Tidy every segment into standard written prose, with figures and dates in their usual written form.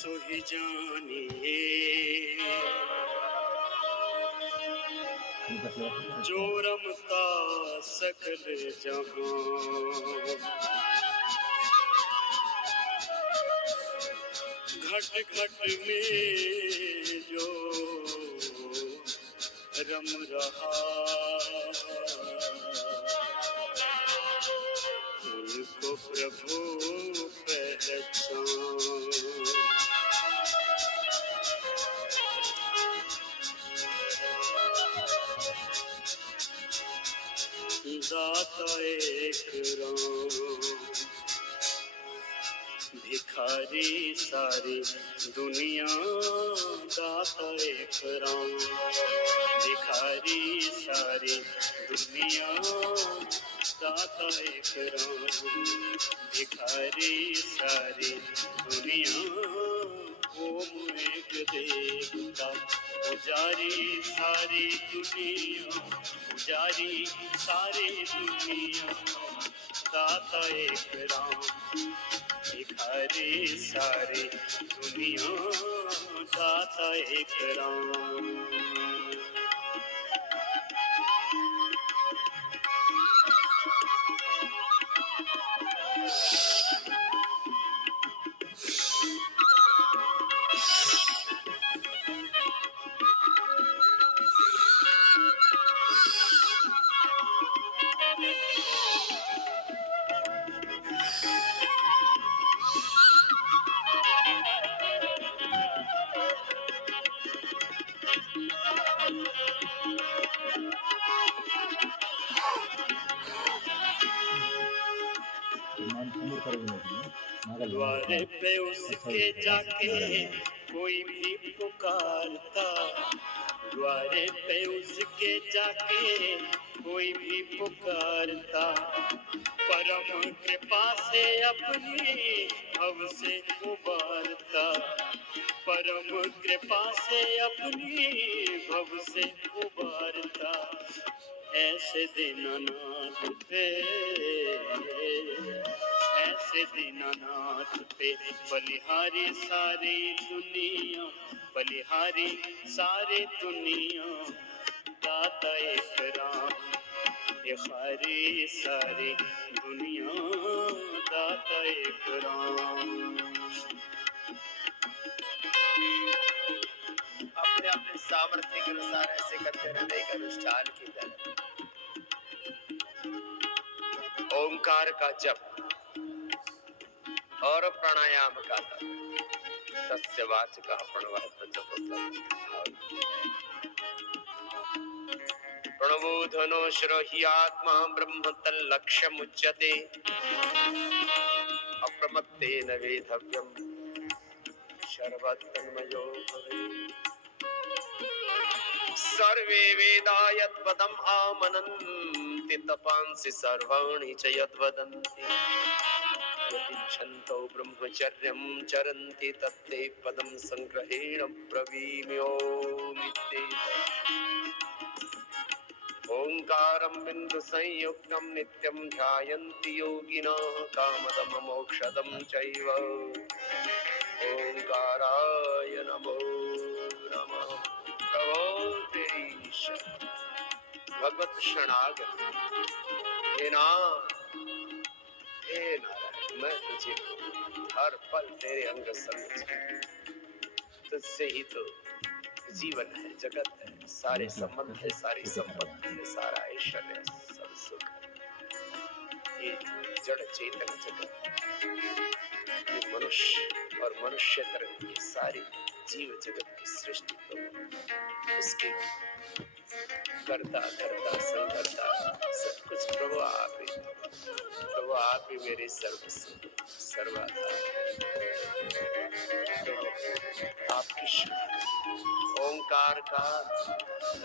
सो ही जानिए, जो रमता सकल जहां, घट घट में जो रम रहा, उनको प्रभु पहचान। दाता एक राम, भिखारी सारी दुनिया। दाता एक राम, भिखारी सारी दुनिया। दाता एक राम, भिखारी सारी दुनिया। ओम एक देवता, पुजारी सारी दुनिया। पुजारी सारी दुनिया। दाता एक राम, भिखारी सारी दुनिया। दाता एक राम। द्वारे पे उसके जाके कोई भी पुकारता। द्वारे पे उसके जाके कोई भी पुकारता। परम कृपा से अपनी भव से उबारता। परम कृपा से अपनी भव से उबारता। ऐसे दीनानाथ पे, ऐसे दीनानाथ पे बलिहारी सारी दुनिया। बलिहारी सारी दुनिया। दाता एक राम, भिखारी सारी दुनिया। दाता एक राम। अपने अपने सामर्थ्य के अनुसार ऐसे करते रहने का अनुष्ठान की तरह ओंकार का जप और प्राणायाम का तस्य वाचकः प्रणवः जपः। प्रणवो धनो हि आत्मा ब्रह्म तल्लक्ष्यमुच्यते। अप्रमत्तेन वेधव्यम् सर्वतन्मयो भवेत्। सर्वे वेदा यद्वदम् आमनन्ति तपांसि सर्वाणि च यद्वदन्ति। यदिच्छन्तौ ब्रह्मचर्यं चरन्ति तत्ते पदं संग्रहेण ब्रवीम्योमिति। ओंकारं बिन्दु संयुक्तं नित्यं ध्यायन्ति योगिनः कामदं मोक्षदं चैव। ओंकाराय नमो नमः। प्रभो तेरी भगवत शरणागत हे नारायण, मैं तुझे हर पल तेरे अंग संग। तुझसे ही तो जीवन है, जगत है, सारे संबंध है, सारी संपत्ति है, सारा ऐश्वर्य है, सब सुख है। ये जड़ चेतन जगत, ये मनुष्य और मनुष्यतर, ये सारी जीव जगत की सृष्टि तो उसके करता धरता संकर्ता सब कुछ प्रभु आप ही। प्रभु आप ही मेरे सर्वस्व सर्वाधार। आपकी ओंकार का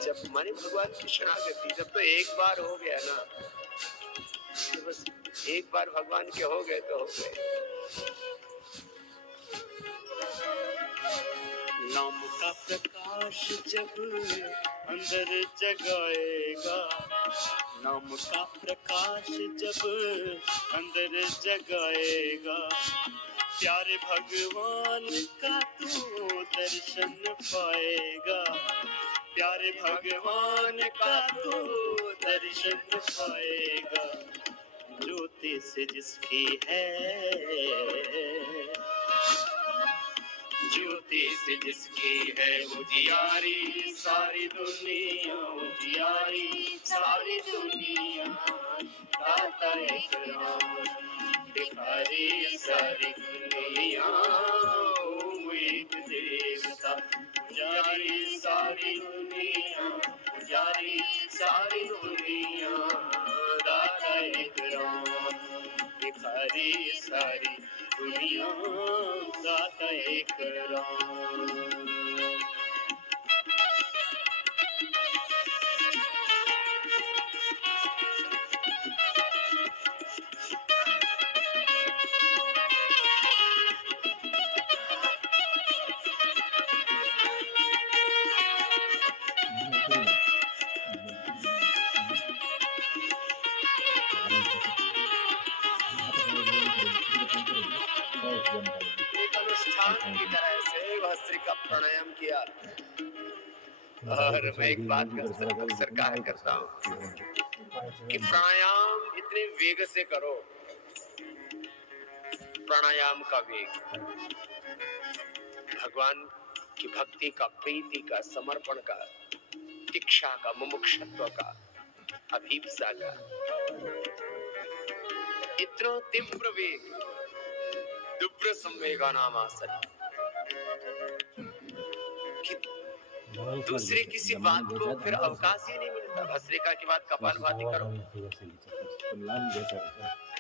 जब माने भगवान की शरणागति, जब तो एक बार हो गया ना, तो बस एक बार भगवान के हो गए तो हो गए। नाम का प्रकाश जब अंदर जगाएगा। नाम का प्रकाश जब अंदर जगाएगा। प्यारे भगवान का तू दर्शन पाएगा, प्यारे भगवान का तू दर्शन पाएगा। ज्योति से जिसकी है, ज्योति से जिसकी है उजियारी सारी दुनिया, उजियारी सारी दुनिया। दाता एक राम भिखारी सारी दुनिया, ओम एक देवता पुजारी सारी दुनिया, पुजारी सारी दुनिया। दाता एक राम भिखारी सारी दुनिया, दाता एक राम। एक अनुष्ठान की तरह से वह श्री का प्राणायाम किया। और मैं एक बात अक्सर कहा करता हूँ कि प्राणायाम इतने वेग से करो, प्राणायाम का वेग भगवान की भक्ति का, प्रीति का, समर्पण का, इच्छा का, मुमुक्षुत्व का, अभीप्सा का, इतना तीव्र वेग। दुब्र संवेगा नाम आसन, दूसरे किसी बात को फिर अवकाश ही नहीं मिलता। भस्त्रिका की बात कपालभाति करो,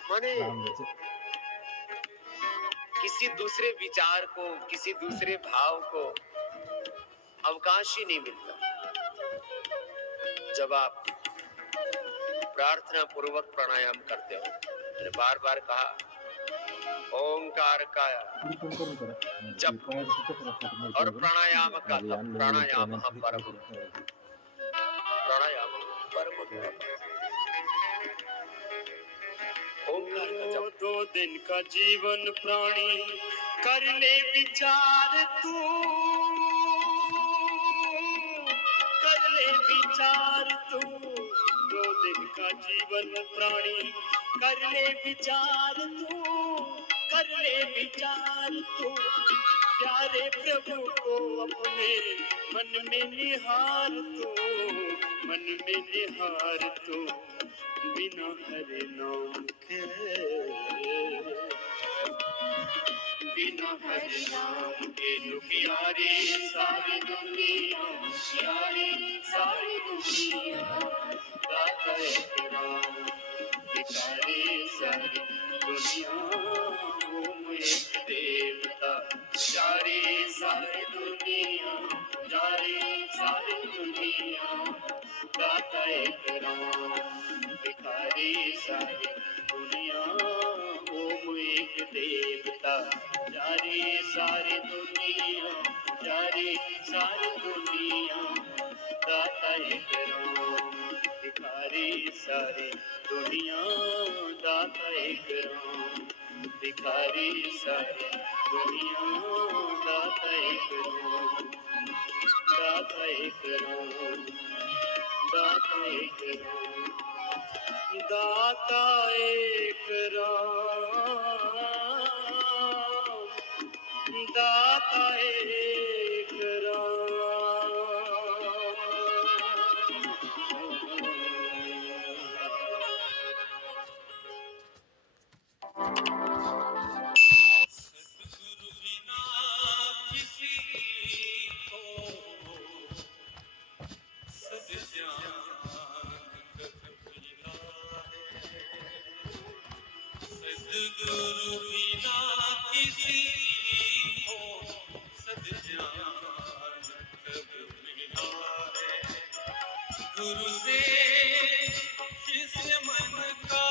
माने किसी दूसरे विचार को, किसी दूसरे भाव को अवकाश ही नहीं मिलता। जब आप प्रार्थना पूर्वक प्राणायाम करते हो, मैंने बार बार कहा ओंकार का जप और प्राणायाम का तप, प्राणायाम परम, प्राणायाम परम। ओंकार का जप। 2 दिन का जीवन प्राणी कर ले विचार तू, कर ले विचार तू। 2 दिन का जीवन प्राणी कर ले विचार तू, कर ले विचार तू। प्यारे प्रभु को अपने मन में निहार तू, मन में निहार तू। बिना हरे नाम के, बिना हरे नाम के दुखियारी सारी दुनिया, दुखियारी सारी दुनिया। दाता एक राम भिखारी सारी दुनिया, ओम एक देवता पुजारी सारी दुनिया, पुजारी सारी दुनिया। दाता एक राम भिखारी सारी दुनिया, ओम एक देवता पुजारी सारी दुनिया, पुजारी सारी दुनिया। दाता एक राम भिखारी सारी दुनिया, दाता एक राम भिखारी सारी दुनिया। दाता एक राम, दाता एक राम, दाता एक राम, दाता एक राम, दाता एक राम। सद्गुरु बिना किसी को सद्ज्ञान कब मिला है। गुरु से शिष्य मन का,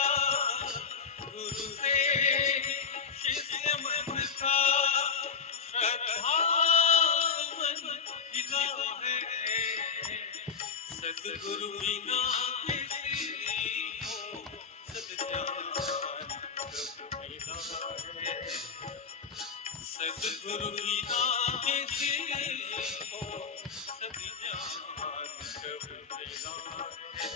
गुरु से शिष्य मन का श्रद्धा सुमन मिला है। सद्गुरु बिना किसी को सद्ज्ञान कब मिला है। सतगुरु बिना किसी को सब ज्ञान कब मिला है।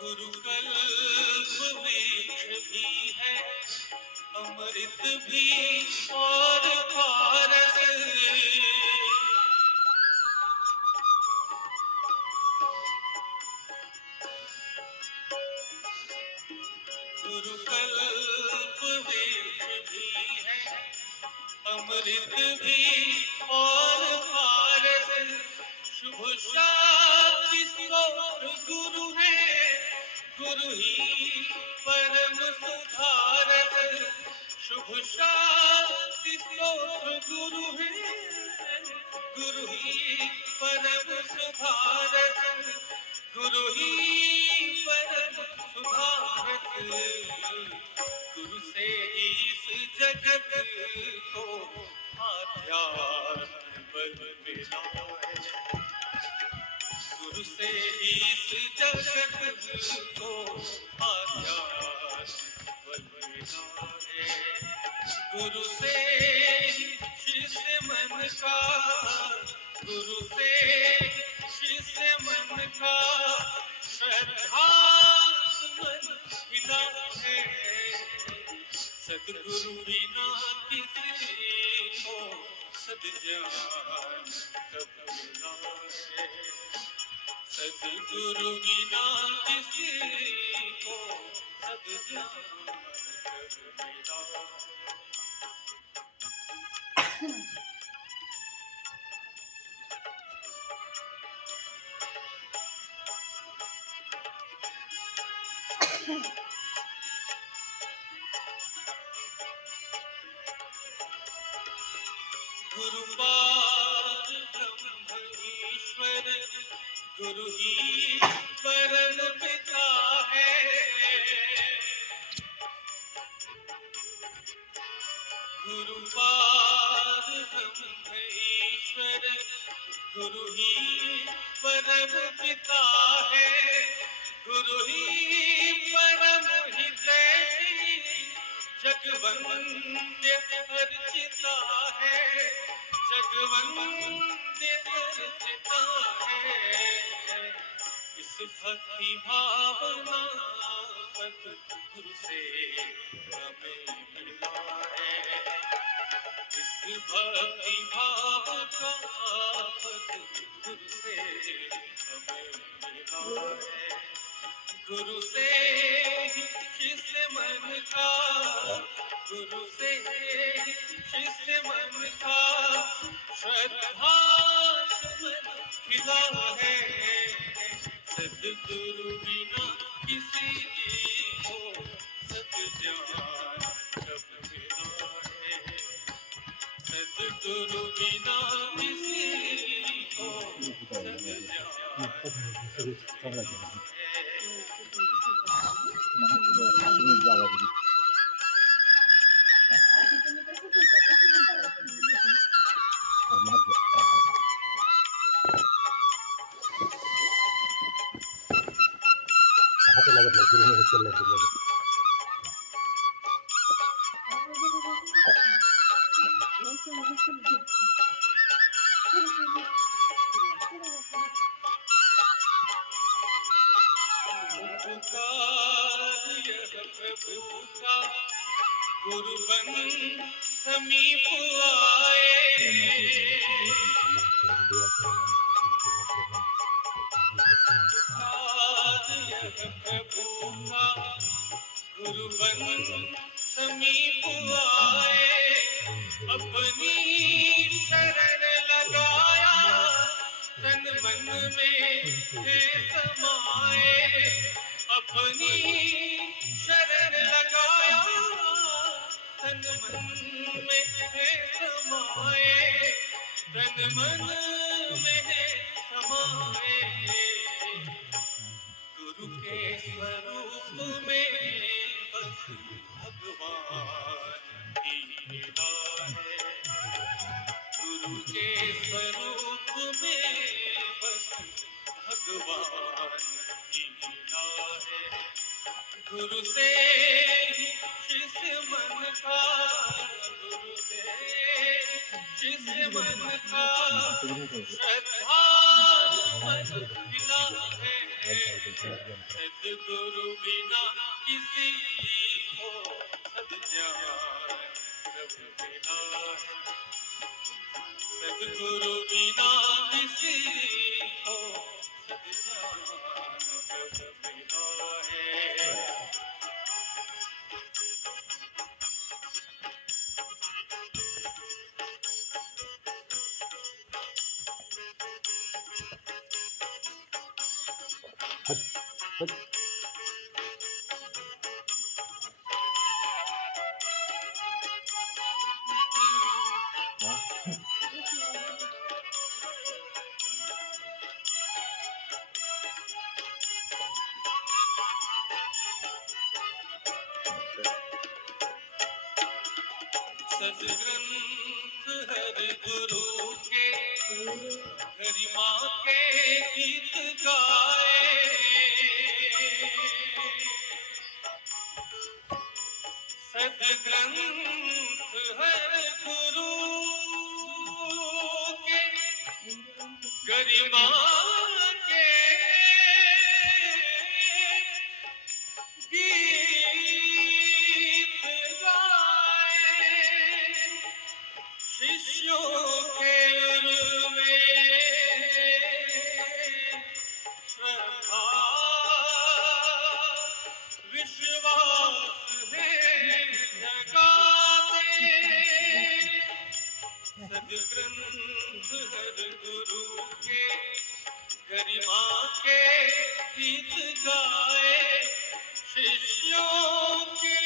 गुरु कल्प वृक्ष भी है, अमृत भी और पारस। गुरु कल्प वृक्ष भी है, अमृत भी और पारस। शुभ शास्त्र स्तोत्र गुरु है, गुरु ही परम सुधारक। शुभ शास्त्र स्तोत्र गुरु है, गुरु ही परम सुधारक। गुरु ही परम सुधारक। गुरु से ही इस जगत को आध्यात्म बल मिला है। गुरु से ही इस जगत को आध्यात्म बल मिला है। गुरु से शिष्य मन का, गुरु से शिष्य मन का श्रद्धा सुमन मिला है। सद्गुरु बिना किसी को सद्ज्ञान कब मिला है। सद्गुरु बिना किसी को सद्ज्ञान कब मिला। गुरु पार ब्रह्म ईश्वर, गुरु ही परम पिता है। गुरु पार ब्रह्म ईश्वर, गुरु ही परम पिता है। गुरु ही परम हितैषी, जगवंद्य अर्चिता है। जगवंद्य अर्चिता है। इस भक्ति भावना पद गुरु से हमें मिला है। इस भक्ति भाव का पद गुरु से हमें मिला है। गुरु से शिष्य मन का, गुरु से शिष्य मन का श्रद्धा सुमन खिला है। सद्गुरु बिना किसी को सद्ज्ञान कब मिला है। सद्गुरु बिना किसी को सद्ज्ञान कब मिला है। प्रभु का गुरु बन समीप आए। प्रभु का गुरु बन समीप आए। अपनी शरण लगाया, तन मन में है समाए। अपनी शरण लगाया, तन मन में है समाए, तन मन में है समाए, गुरु के स्वरूप में बस भगवान ही है, गुरु के स्वरूप में बस भगवान ही है, गुरु से ही शिष्य मन का, गुरु से शिष्य मन का श्रद्धा मन मिला है, सद्गुरु बिना किसी को सद्ज्ञान प्रभु मिला है, सद्गुरु बिना किसी को सद्ज्ञान प्रभु मिला है। सद्ग्रंथ हरि गुरु के गरिमा के गीत गाए, सद्ग्रंथ हरि गुरु के गरिमा के गीत गाए, शिष्यों के में श्रद्धा विश्वास है जगाते, सद्ग्रंथ हर गुरु के गरिमा के गीत गाए, शिष्यों के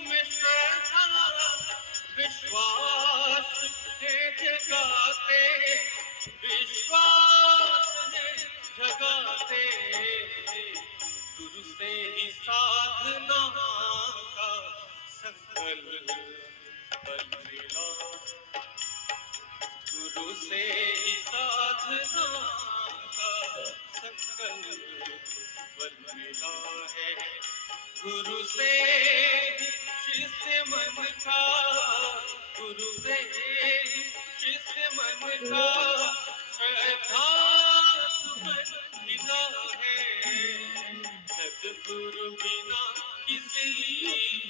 में श्रद्धा विश्वास है जगाते, विश्वास है जगाते, गुरु से ही साधना का संकल्प बल मिला, गुरु से ही साधना का संकल्प बल मिला है, गुरु से शिष्य मन का, गुरु से शिष्य मन का श्रद्धा सुमन मिला है, सद्गुरु बिना किसी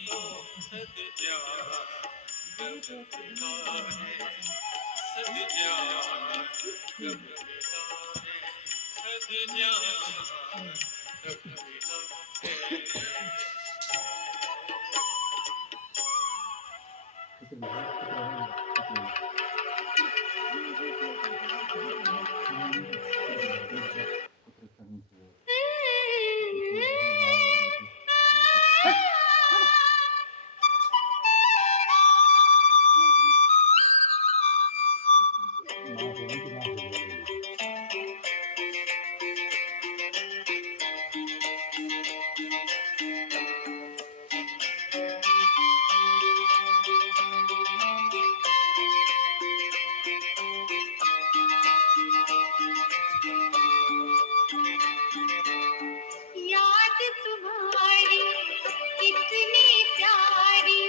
को सद्ज्ञान मिला है, सद्ज्ञान मिला है, सद्ज्ञान मिला है। याद तुम्हारी कितनी प्यारी,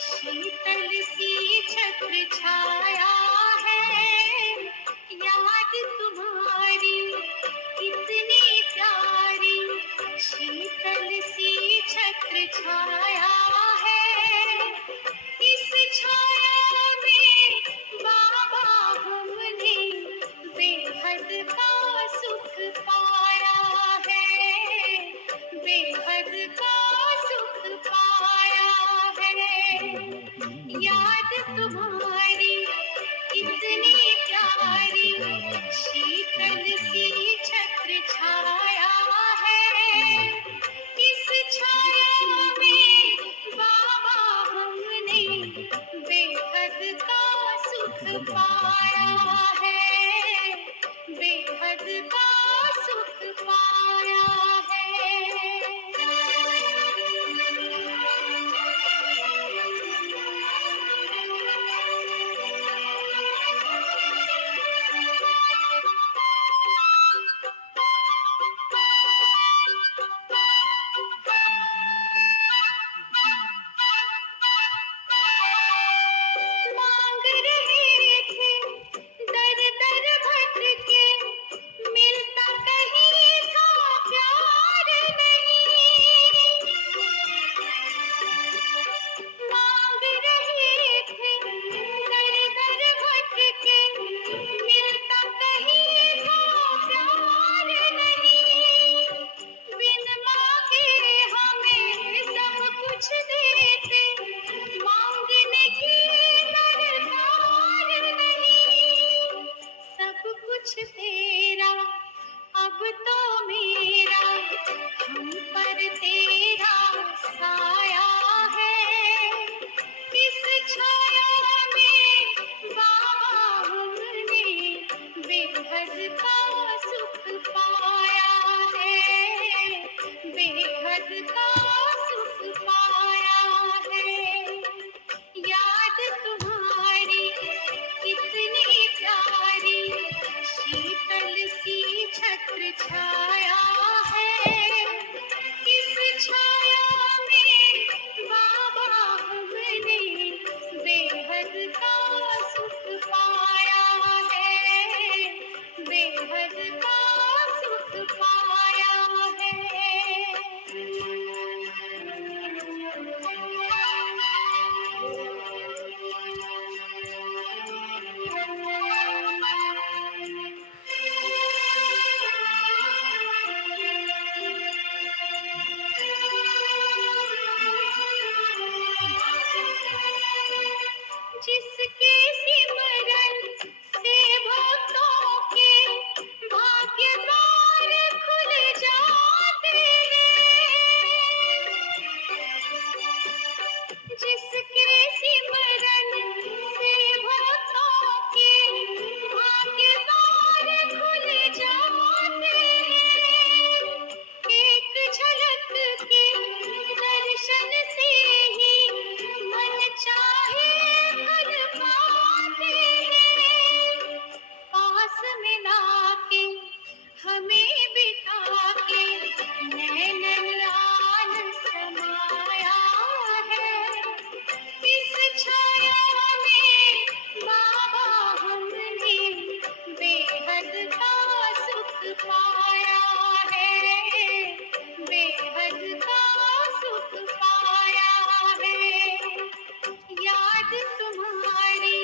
शीतल सी छत्र छाया है, याद तुम्हारी कितनी प्यारी, शीतल सी छत्र छाया है, इस छाया में बाबा हमने बेहद का सुख पाया है, बेहद का सुख पाया है, याद तुम्हारी कितनी प्यारी, शीतल सी छत्र छाया है, इस का सुख पाया है। याद तुम्हारी कितनी प्यारी, शीतल सी छत्र छाया है। इस छाया में बाबा हमने बेहद का सुख पाया है, बेहद का सुख पाया है। जिसके सिमरन से भक्तों के भाग्य द्वार खुल जाते हैं। जिसके सिमरन से भक्तों के भाग्य द्वार खुल जाते हैं। एक झलक के दर्शन से ही मन चाहे कर पाते हैं। पास में लाके हमें बिठा के नैनन लाल समाया है। इस छाया में बाबा हमने बेहद का सुख पाया है, बेहद का सुख पाया है। याद तुम्हारी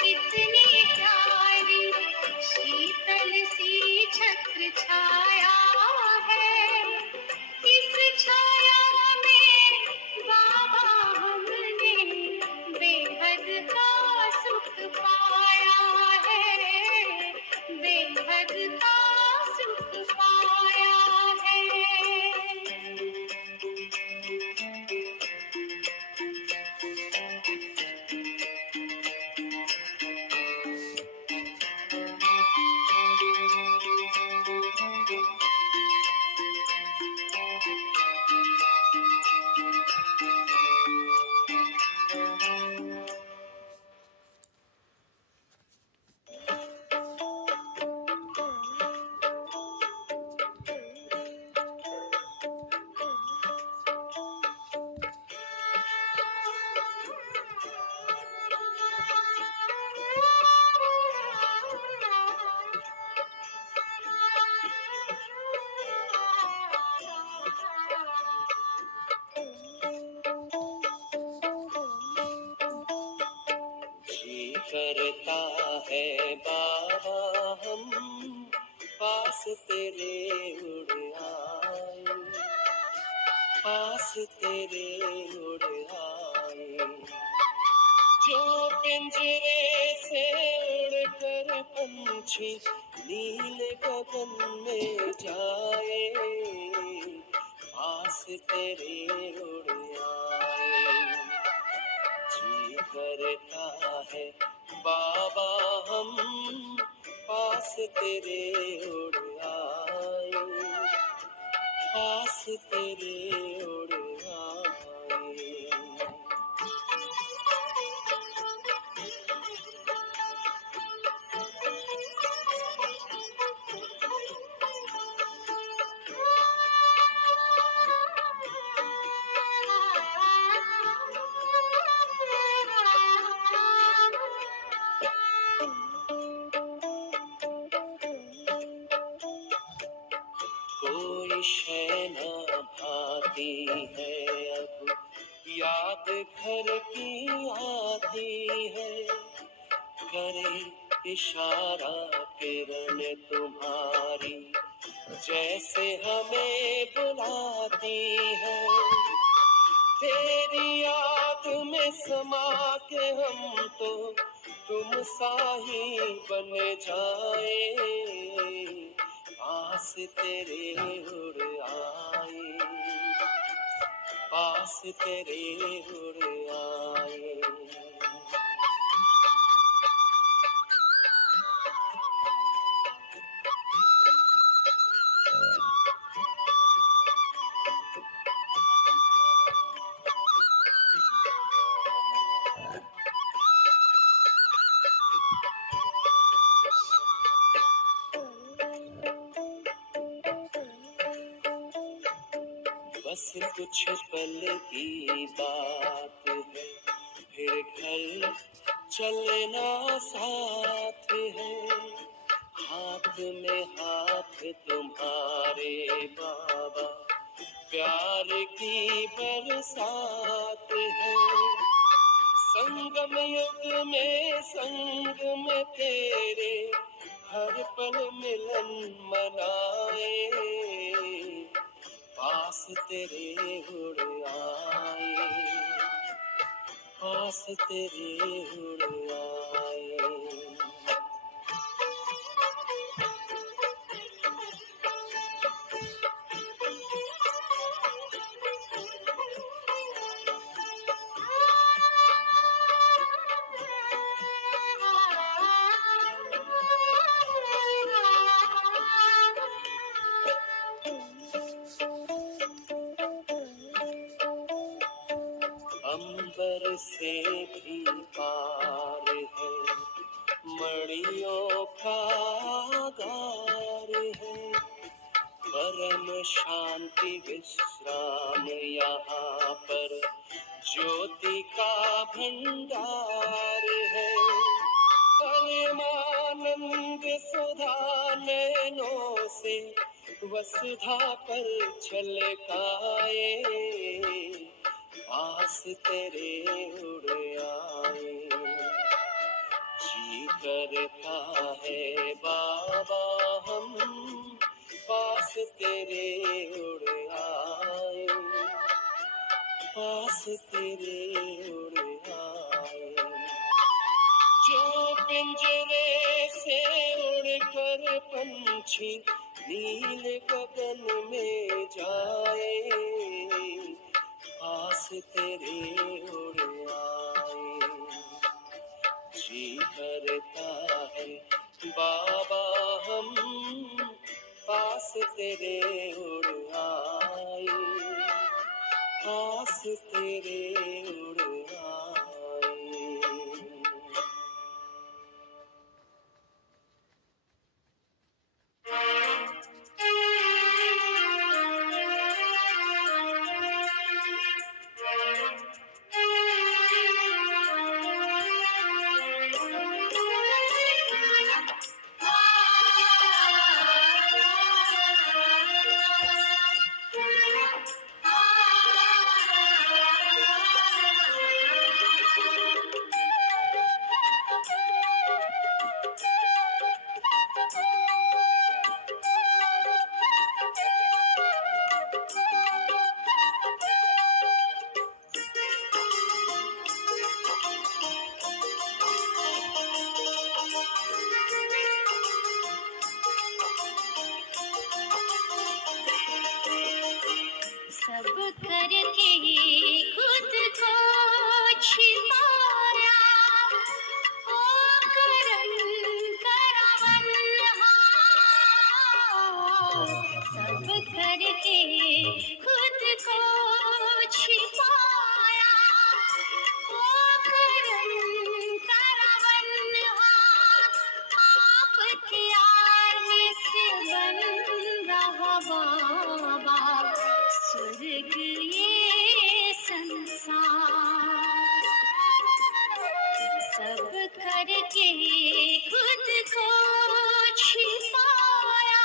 कितनी प्यारी, शीतल सी छत्र छाया है। इस छाया में बाबा हमने बेहद का सुख पाया है, बेहद का सुख पाया है। जी करता है बाबा हम पास तेरे उड़ आए, पास तेरे उड़ आए। जो पिंजरे से उड़कर पंछी नीले गगन में जाए, पास तेरे उड़ आए। जी करता है बाबा हम पास तेरे उड़ आए, पास तेरे उड़ आए। कोई शय न भाती है अब, याद घर की आती है। करे इशारा किरण तुम्हारी, जैसे हमें बुलाती है। तेरी याद में समा के हम तो तुम सा ही बन जाए, पास तेरे उड़ आए, पास तेरे उड़ आए। बस कुछ पल की बात है, फिर घर चलना साथ है। हाथ में हाथ तुम्हारे बाबा, प्यार की बरसात है। संगम युग में संग में तेरे, हर पल मिलन मनाए। पास तेरे उड़ आए, पास तेरे उड़ आए। अंबर से भी पार है, मड़ियों का गार है। परम शांति विश्राम यहाँ पर, ज्योति का भंडार है। परमानंद सुधा नैनों से वसुधा पर छलकाए। पास तेरे उड़ आए, जी करता है बाबा हम पास तेरे उड़ आए, पास तेरे उड़ आए। जो पिंजरे से उड़कर पंछी नील गगन में जाए, पास तेरे उड़ आए। जी करता है बाबा हम पास तेरे उड़ आए, पास तेरे उड़ आए। सब करके खुद को छिपाया, ओ करम करावन हार। सब करके खुद को छिपाया, ओ करम करावन हार। आपके आने से बन रहा बाबा स्वर्ग ये संसार। सब करके खुद को छिपाया।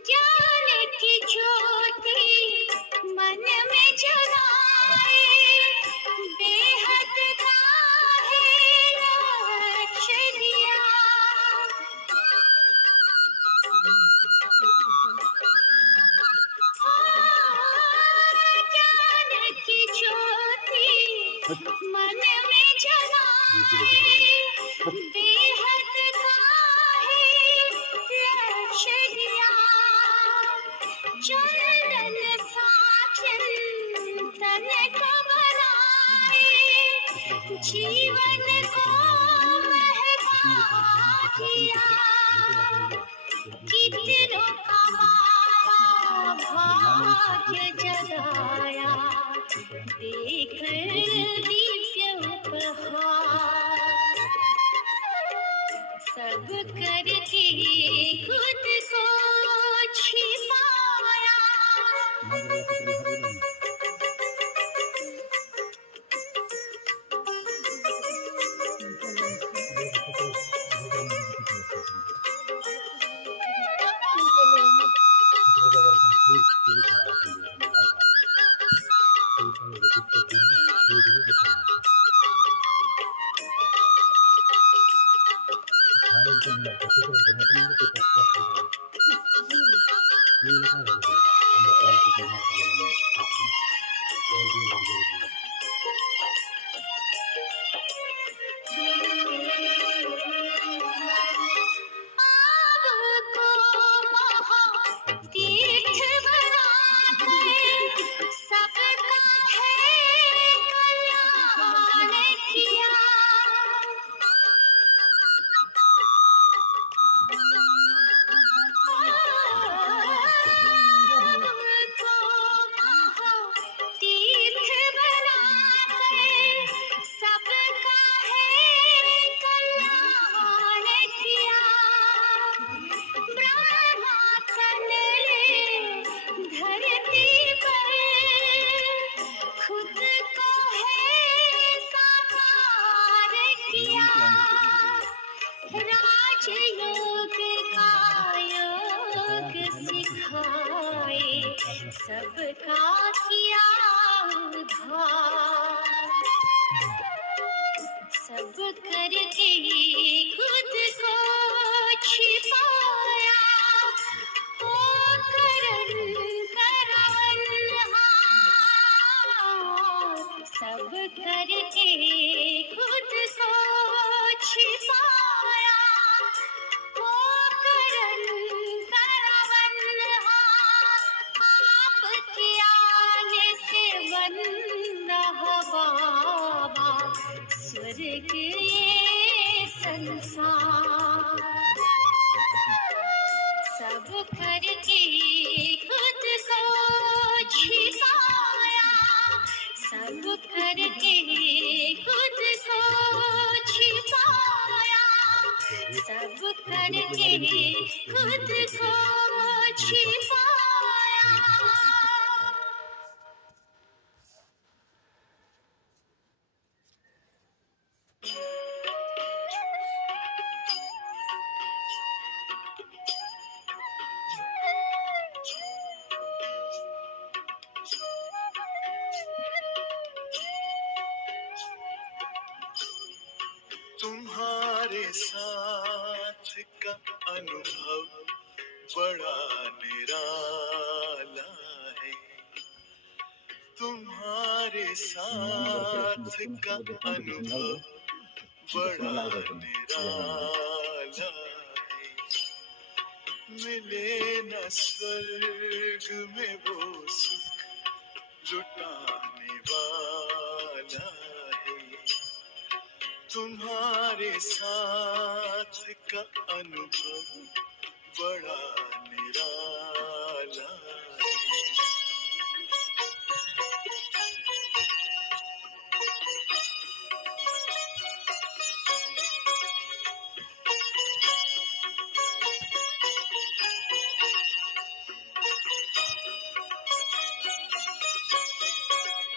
ज्ञान की ज्योति मन में जगाए, बेहद गाहे लक्ष्य दिया। ज्ञान की ज्योति मन में जगाए, बेहद का है लक्ष्य दिया, चंदन सा चिंतन को बनाए, जीवन को महका दिया, कितनों का भाग्य जगाया, देख दिव्य उपहार, सब करके खुद को छिपाया। आपको महातीर्थ बनाकर सबका है कल्याण किया, आपको महातीर्थ बनाकर सबका है कल्याण किया, ब्रह्मा तने धरती पर खुद को है साकार किया, राजयोग का योग सिखाए, सबका किया उद्धार, सब करके खुद को छिपाया, ओ करण करावनहार, सब करके खुद को छिपाया, ओ करण करावनहार, आपके आगे से बन रहा बाबा स्वर्ग ये संसार, सब करके खुद को छिपाया, सब करके खुद को छिपाया, सब करके खुद को छिपाया। तुम्हारे साथ का अनुभव बड़ा निराला है, तुम्हारे साथ का अनुभव बड़ा निराला है, मिले न स्वर्ग में वो सुख लुटाने वाला है, तुम्हारे साथ का अनुभव बड़ा निराला है।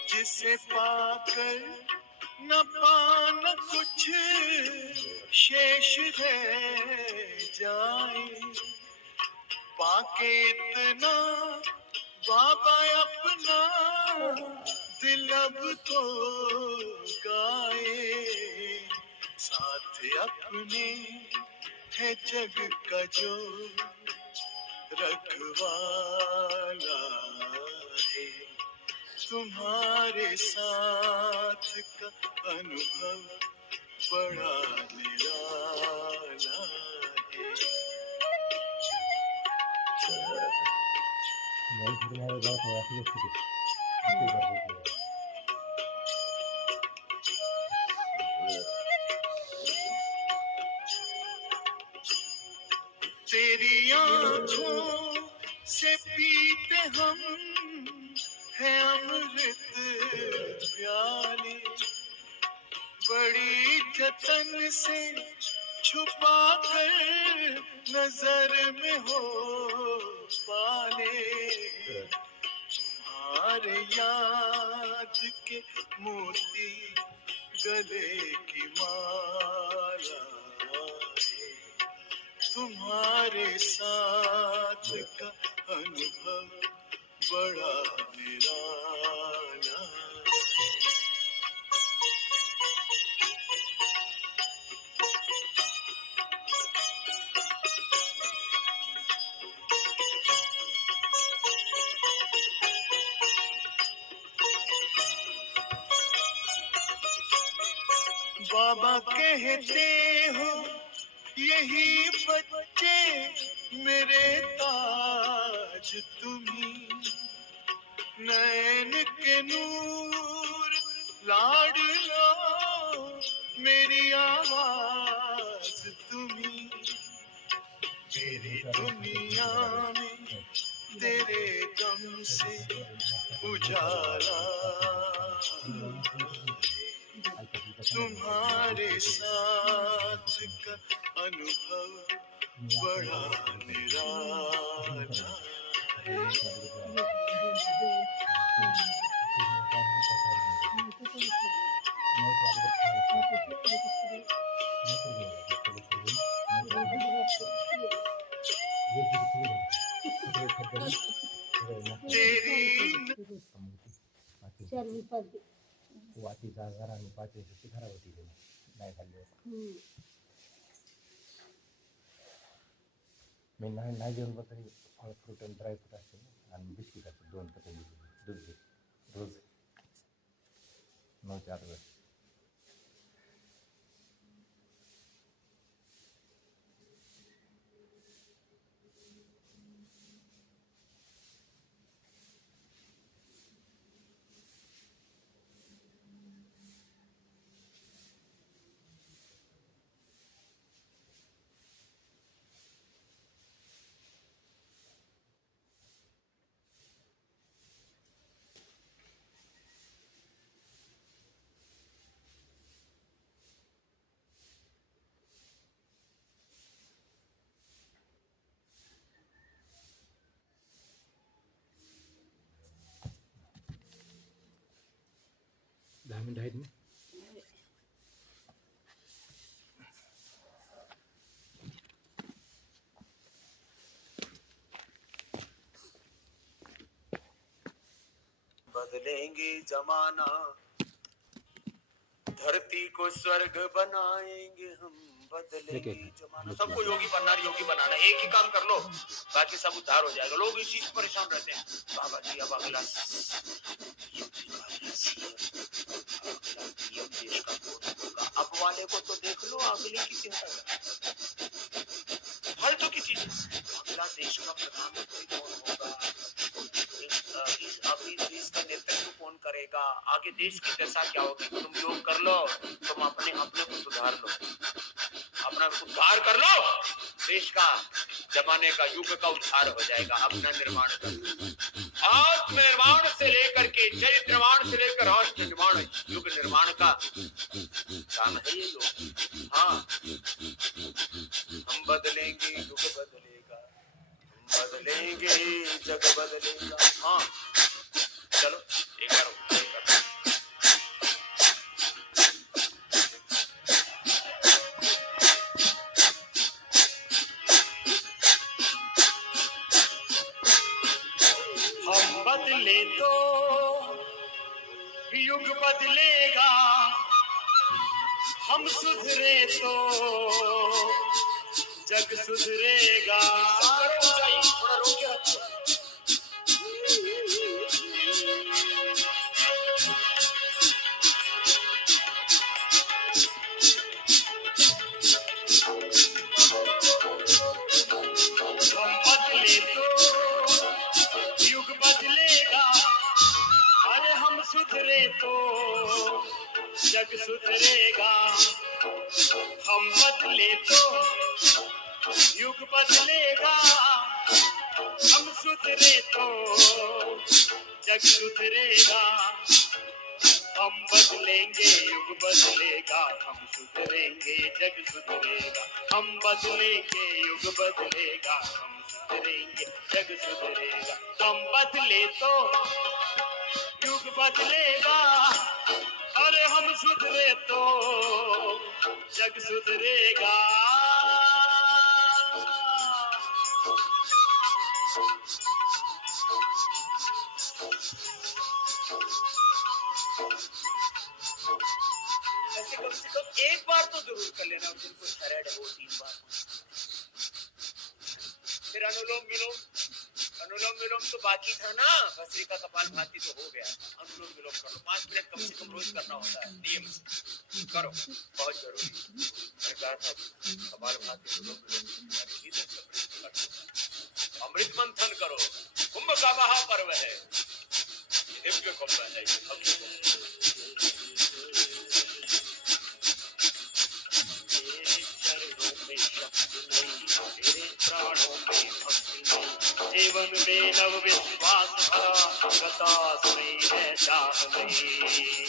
जिसे पाकर न पाना कुछ शेष रह जाए, पाके इतना बाबा अपना दिल अब तो गाए, साथ अपने है जग का जो रखवाला है, तुम्हारे साथ का अनुभव बड़ा निराला है। तेरी आँखों से पीते हम है अमृत प्याले, बड़ी जतन से छुपा कर नजर में हो पाले। तुम्हारे याद के मोती गले की माला है, तुम्हारे साथ का अनुभव बड़ा निराला है। बाबा कहते हो यही बच्चे मेरे ताज तुम्ही, नैन के नूर लाडलो मेरी आवाज तुम्ही, मेरी दुनिया में तेरे दम से उजाला, तुम्हारे साथ का अनुभव बड़ा निराला है। तेरी वाटी जागा आणि पाच ती खराब होती नाही खाल्ली मी नाही जेवण पण तरी फळ फ्रूट आणि ड्रायफ्रूट असते आणि बिस्किट असते 2 पतंगी दूध घे रोज 9 ते 8 वेळा. Damen da hinten. बदलेंगे जमाना, धरती को स्वर्ग बनाएंगे हम, बदलेंगे जमाना। सबको योगी बनना एक ही काम कर लो, बाकी सब उद्धार हो जाएगा। लोग इस चीज से परेशान रहते हैं, बाबा जी अब अगला देश का कौन होगा, अब वाले को तो देख लो, अगले की चिंता फालतू की चीज। अगला देश का प्रधानमंत्री कौन होगा, अभी देश का नेतृत्व कौन करेगा, आगे देश की दशा क्या होगी। तुम योग कर लो, तुम अपने को सुधार लो, अपना उद्धार कर लो, देश का जमाने का युग का उद्धार हो जाएगा। अपना निर्माण कर, आत्मनिर्माण से लेकर के चरित्र निर्माण से लेकर राष्ट्र निर्माण, युग निर्माण का काम है ये लोग। हाँ, हम बदलेंगे, युग बदलेगा, हम बदलेंगे, जग बदलेगा। हाँ चलो एक बार हम बदले तो युग बदलेगा, हम सुधरे तो जग सुधरेगा। थोड़ा रोक के रखो। बदले तो युग बदलेगा, हम सुधरे तो जग सुधरेगा। हम बदलेंगे युग बदलेगा, हम सुधरेंगे जग सुधरेगा। हम बदलेंगे युग बदलेगा, हम सुधरेंगे जग सुधरेगा। हम बदले तो युग बदलेगा, अरे हम सुधरे तो जग सुधरेगा। ऐसे कम से कम एक बार तो जरूर कर लेना उस दिन को थरेड हो 3 बार। फिर अनुलोम विलोम तो बाकी था ना, भस्त्रिका कपालभाति तो हो गया। अनुलोम विलोम कर लो, 5 मिनट कम से कम रोज करना होता है, नियम से करो, बहुत जरूरी। मैं कहा था कपालभाति अनुलोम विलोम अमृत मंथन करो, कुंभ का महापर्व है, दिव्य कुंभ है, भव्य कुंभ। जीवन में नव विश्वास भरा, बतास नहीं है चाह नहीं।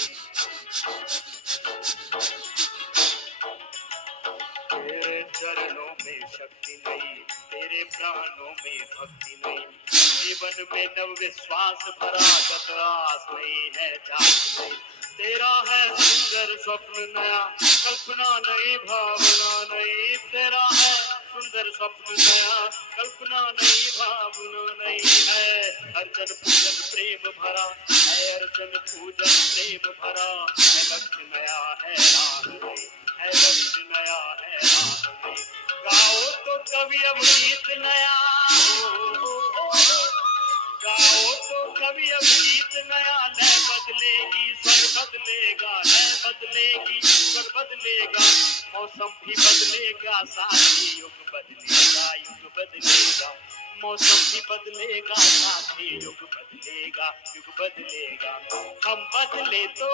तेरे चरणों में शक्ति नहीं, तेरे प्राणों में भक्ति नहीं। जीवन में नव विश्वास भरा, बतास नहीं है चाह नहीं। तेरा है सुंदर स्वप्न नया, कल्पना नहीं भावना नहीं। तेरा है सुंदर स्वप्न नया, कल्पना नहीं भावना नहीं है। अर्चन पूजन प्रेम भरा है, अर्चन पूजन प्रेम भरा है। लक्ष्य नया है राह नहीं, है लक्ष्य नया है राह नहीं। गाओ तो कवि अब गीत नया, गाओ तो कवि अब गीत नया। लय बदलेगी स्वर बदलेगा, लय बदलेगी स्वर बदलेगा। मौसम भी बदलेगा, साथी युग बदलेगा, युग बदलेगा। मौसम भी बदलेगा, साथी युग बदलेगा, युग बदलेगा। हम बदले तो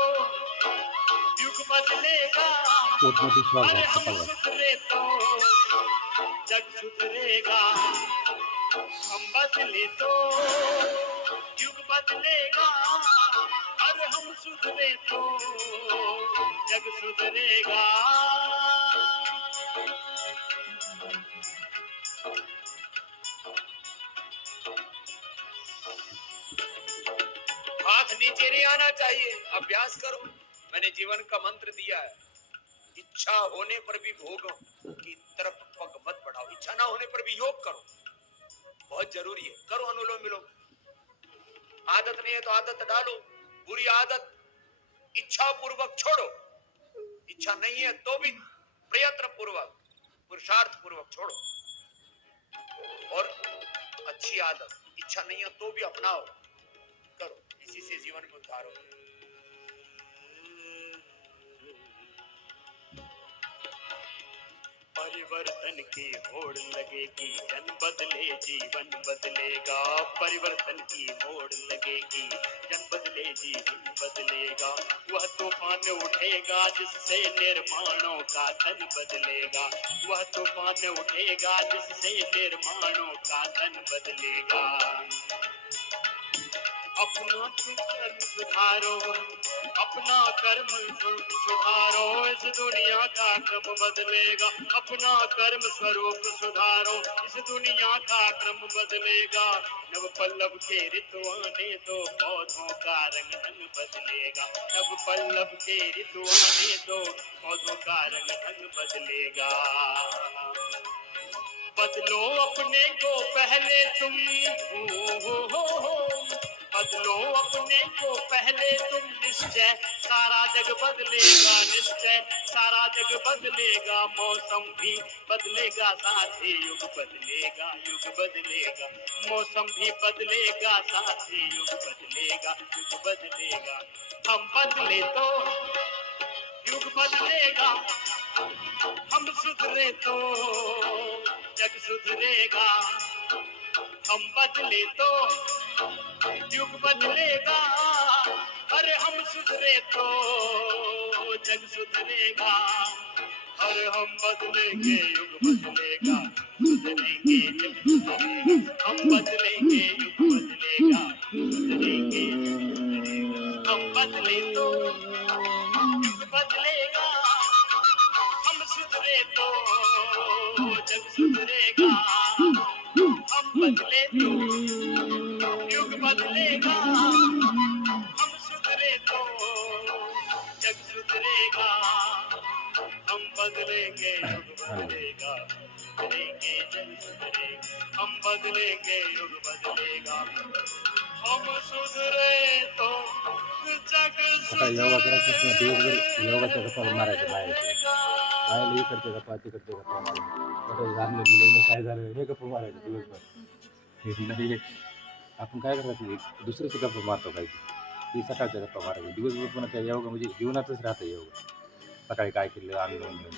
युग बदलेगा, अरे हम सुधरे तो जग सुधरेगा। हम बदले तो युग बदलेगा, अरे हम सुधरे तो जग सुधरेगा। हाथ नीचे नहीं आना चाहिए, अभ्यास करो। मैंने जीवन का मंत्र दिया है, इच्छा होने पर भी भोगों की तरफ पग मत बढ़ाओ, इच्छा ना होने पर भी योग करो, बहुत जरूरी है। करो अनुलोम विलोम। आदत नहीं है तो आदत डालो, बुरी आदत इच्छा पूर्वक छोड़ो। इच्छा नहीं है तो भी प्रयत्न पूर्वक, पुरुषार्थ पूर्वक छोड़ो। और अच्छी आदत इच्छा नहीं है तो भी अपनाओ, करो। इसी से जीवन में उद्धार हो। परिवर्तन की होड़ लगेगी, जन बदले जीवन बदलेगा। परिवर्तन की होड़ लगेगी, जन बदले जीवन बदलेगा। वह तूफान उठेगा जिससे निर्माणों का तन बदलेगा। वह तूफान उठेगा जिससे निर्माणों का तन बदलेगा। अपना कर्म सुधारो, अपना कर्म सुधारो, इस दुनिया का क्रम बदलेगा। अपना कर्म स्वरूप सुधारो, इस दुनिया का क्रम बदलेगा। नव पल्लव के ऋतु आने दो, पौधों का रंग ढंग बदलेगा। नव पल्लव के ऋतु आने दो, पौधों का रंग ढंग बदलेगा। बदलो अपने को पहले तुम, बदलो अपने को पहले तुम। निश्चय सारा जग बदलेगा, निश्चय सारा जग बदलेगा। मौसम भी बदलेगा, साथी युग बदलेगा, युग बदलेगा। मौसम भी बदलेगा, साथी युग बदलेगा, युग बदलेगा। हम बदले तो युग बदलेगा, हम सुधरे तो जग सुधरेगा। हम बदले तो युग बदलेगा, अरे हम सुधरे तो जग सुधरेगा। और हम बदलेंगे युग बदलेगा सुधरेंगे जग सुधरेगा हम बदलेंगे युग बदलेगा सुधरेंगे जग सुधरेगा हम बदले तो युग बदलेगा हम सुधरे तो जग सुधरेगा हम बदले तो युग बदलेगा हम सुधरे तो जग सुधरेगा हम बदलेंगे युग बदलेगा सुधरेंगे जग सुधरेगा हम बदलेंगे युग बदलेगा हम सुधरे तो जग आता योगा करायचं असतं ना, दिवसभर योगाच्या गप्पा मारायच्या बाहेर इकडच्या गप्पा तिकडच्या गप्पा मारायच्या कुठं झालं मुलं काय झालं हे गप्पा मारायचे दिवसभर. हे नाही आपण काय करायचं दुसऱ्याची गप्पा मारतो काय ती सकाळच्या गप्पा मारायची दिवसभर पण त्या योगा म्हणजे जीवनातच राहतं योगा. सकाळी काय केलं अनुलोम विलोम.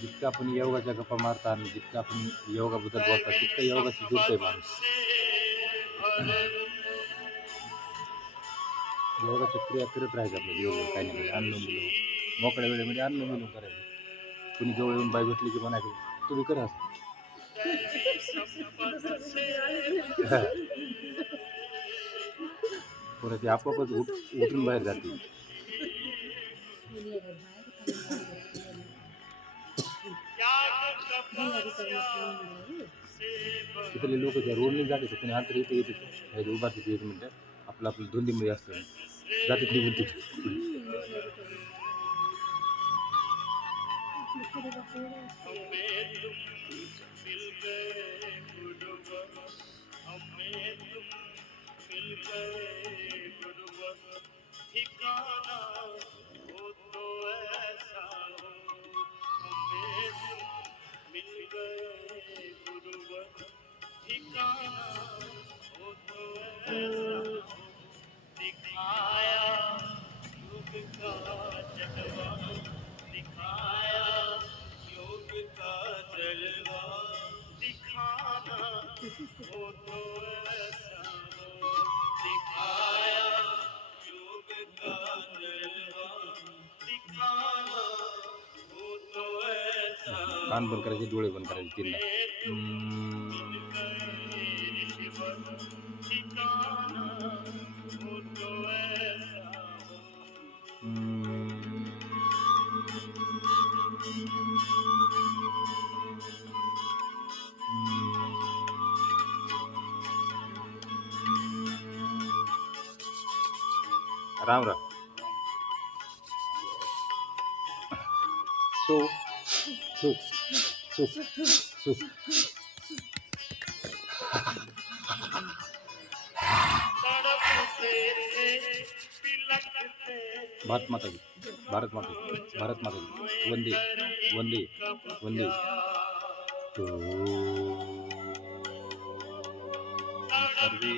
जितकं आपण योगाच्या गप्पा मारता आणि जितकं आपण योगाबद्दल बोलतात तितकं योगाशी जुळतोय माणूस. योगाच्या क्रिया करत राहायचं आपलं दिवसभर काही नाही अनुलोम विलोम. मोकळ्या वेळेमध्ये अनुलोम विलोम करायचं. कुणी जवळ येऊन बाई भेटली की म्हणायचं तुम्ही करा असं. पुन्हा ती आपोआपच उठून बाहेर जाते. तिथले लोक ज्या रोडने जाते कोणी अंतर इथे येते उभा तिथे 1 मिनिटं आपलं आपलं धुंदीमध्ये असतं जाते निघून तिथे. ठिकाना हो तो ऐसा हो हमें मिल गए गुरुवर ठिकाना हो तो ऐसा हो दिखाया युग का जलवा दिखाया योग का जलवा दिखाना हो तो ऐसा हो दिखाया योग का जलवा दिखाना हो तो ऐसा कान बंद करायचे डोळे बंद करायचे 3दा. ठिकाना हो तो ऐसा हो राम राम. सो सो सो सो तड़पते थे बिलखते भारत माता की भारत माता की भारत माता की वंदे वंदे वंदे. सर्वे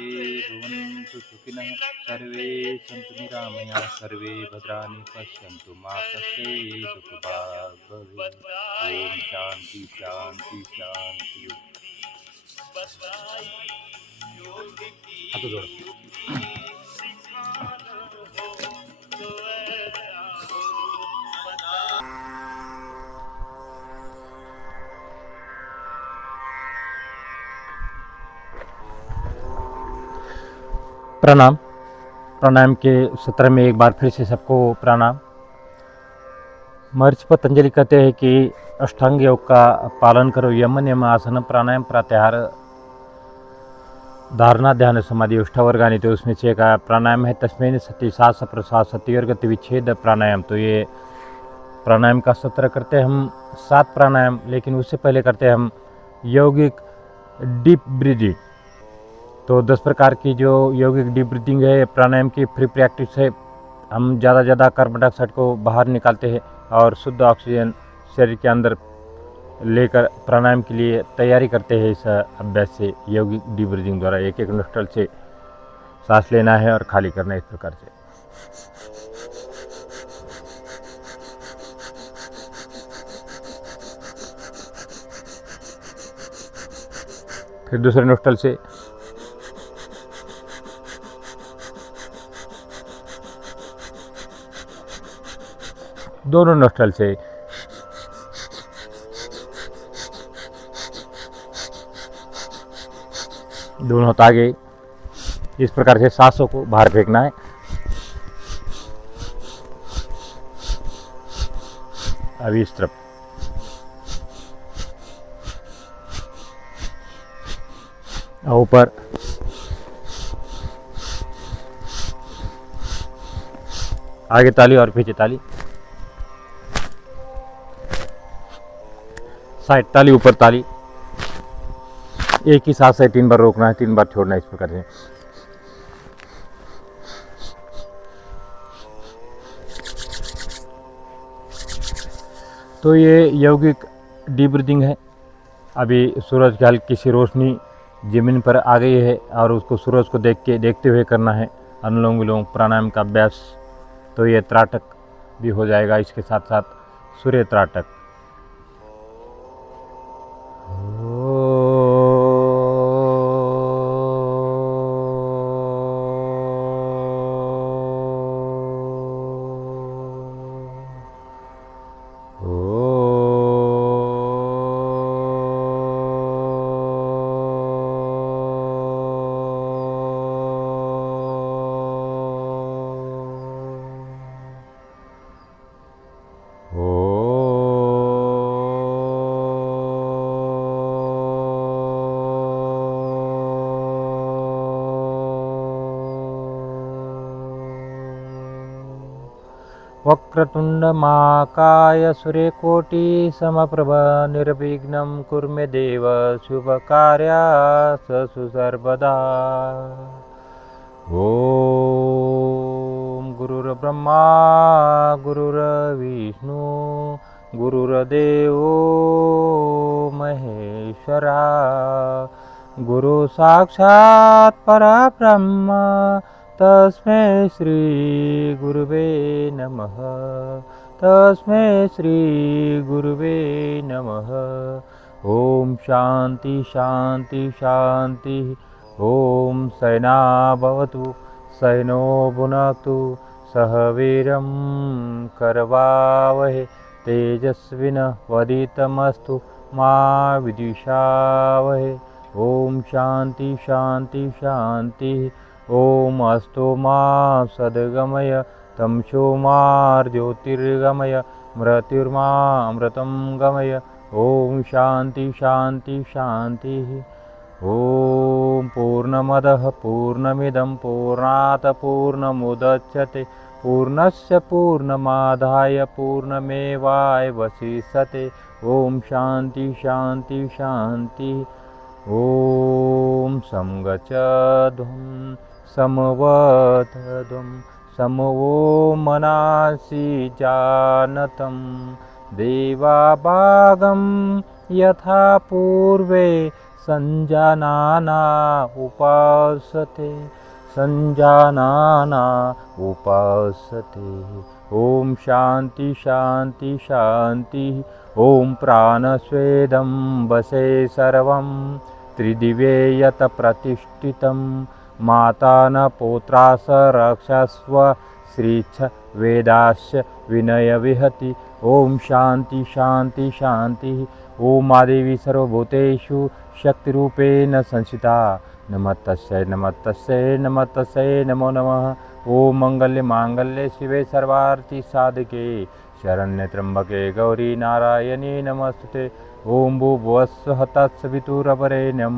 भवन्तु सुखिनः सर्वे सन्तु निरामया सर्वे भद्राणि पश्यन्तु मा कश्चित् दुःखभाग् भवेत्. ओम शांति शांति शांति. बताई योग की हाथ जोड़ो. सिखाना हो तो ऐसा हो बता प्रणाम. प्राणायाम के सत्र में एक बार फिर से सबको प्रणाम. महर्षि पतंजलि कहते हैं कि अष्टांग योग का पालन करो. यम नियम आसन प्राणायाम प्रत्याहार धारणा ध्यान समाधि अष्टावर्गानी. तो उसमें से एक प्राणायाम है तस्मै सती सांस प्रश्वास सती और गति विच्छेद प्राणायाम. तो ये प्राणायाम का सत्र करते हैं हम 7 प्राणायाम. लेकिन उससे पहले करते हैं हम यौगिक डीप ब्रीदिंग. तो 10 प्रकार की जो यौगिक डीप ब्रीदिंग है प्राणायाम की फ्री प्रैक्टिस है. हम ज़्यादा कार्बन डाइऑक्साइड को बाहर निकालते हैं और शुद्ध ऑक्सीजन शरीर के अंदर लेकर प्राणायाम के लिए तैयारी करते हैं. इस अभ्यास से यौगिक डीप ब्रीदिंग द्वारा एक नोस्ट्रल से सांस लेना है और खाली करना है. इस प्रकार से फिर दूसरे नोस्टल से दोनों नोस्टल से दोनों तागे इस प्रकार से सांसों को बाहर फेंकना है। अभी इस तरफ ऊपर आगे ताली और पीछे ताली, साइड ताली ऊपर ताली। एक ही सांस से 3 बार रोकना है, 3 बार छोड़ना है, इस प्रकार से। तो ये यौगिक डीप ब्रीदिंग है। अभी सूरज की हल्की सी रोशनी ज़मीन पर आ गई है और उसको सूरज को देखते हुए करना है अनुलोम विलोम प्राणायाम का अभ्यास। तो ये त्राटक भी हो जाएगा, इसके साथ साथ सूर्य त्राटक। वक्रतुण्डमाकाय सूर्यकोटि समप्रभ निर्विघ्नं कुरु मे देव शुभकार्यासु सर्वदा। ॐ गुरुर्ब्रह्मा गुरुर्विष्णु गुरुर्देवो महेश्वरा गुरु साक्षात् परब्रह्म तस्मै श्री गुरुवे नमः। तस्मै श्री गुरुवे नमः। ओम शांति शांति शांति। ओम सैना भवतु सैनो भुनक्तु सह वीरं करवावहे तेजस्विनवदितमस्तु मा विद्विषावहे। ओम शांति शांति शांति। ओम अस्तु मा सद्गमय तमसो मा ज्योतिर्गमय मृत्युर्मामृतं गमय। ओम शांति शांति शांति। ओम पूर्णमदः पूर्णमिदं पूर्णात् पूर्णमुदच्यते पूर्णस्य पूर्णमादाय पूर्णमेवावशिष्यते। ओम शांति शांति शांति। ओम समगच्छध्वं समवतध्वं समवो मनासि जानतं देवाभागं यथा पूर्वे संजानाना उपासते संजानाना उपासते। ओम शांति शांति शांति। ओम प्राणस्वेदं वसे सर्वं त्रिदिवे यत प्रतिष्ठितं माता न पौत्रास रक्षस्व श्रीच्छ वेदाश्च विनय विहति। ओम शांति शांति शांति। ओम मादेवी सर्वभूतेषु शक्तिरूपेण संस्थिता नमस्तस्यै नमस्तस्यै नमस्तस्यै नमो नमः। ओम मंगल्य मांगल्ये शिवे सर्वार्थी साधके शरण्ये त्र्यंबके गौरी नारायणी नमस्तुते। ओम भूर्भुवस्सुः तत्सवितुर्वरेण्यं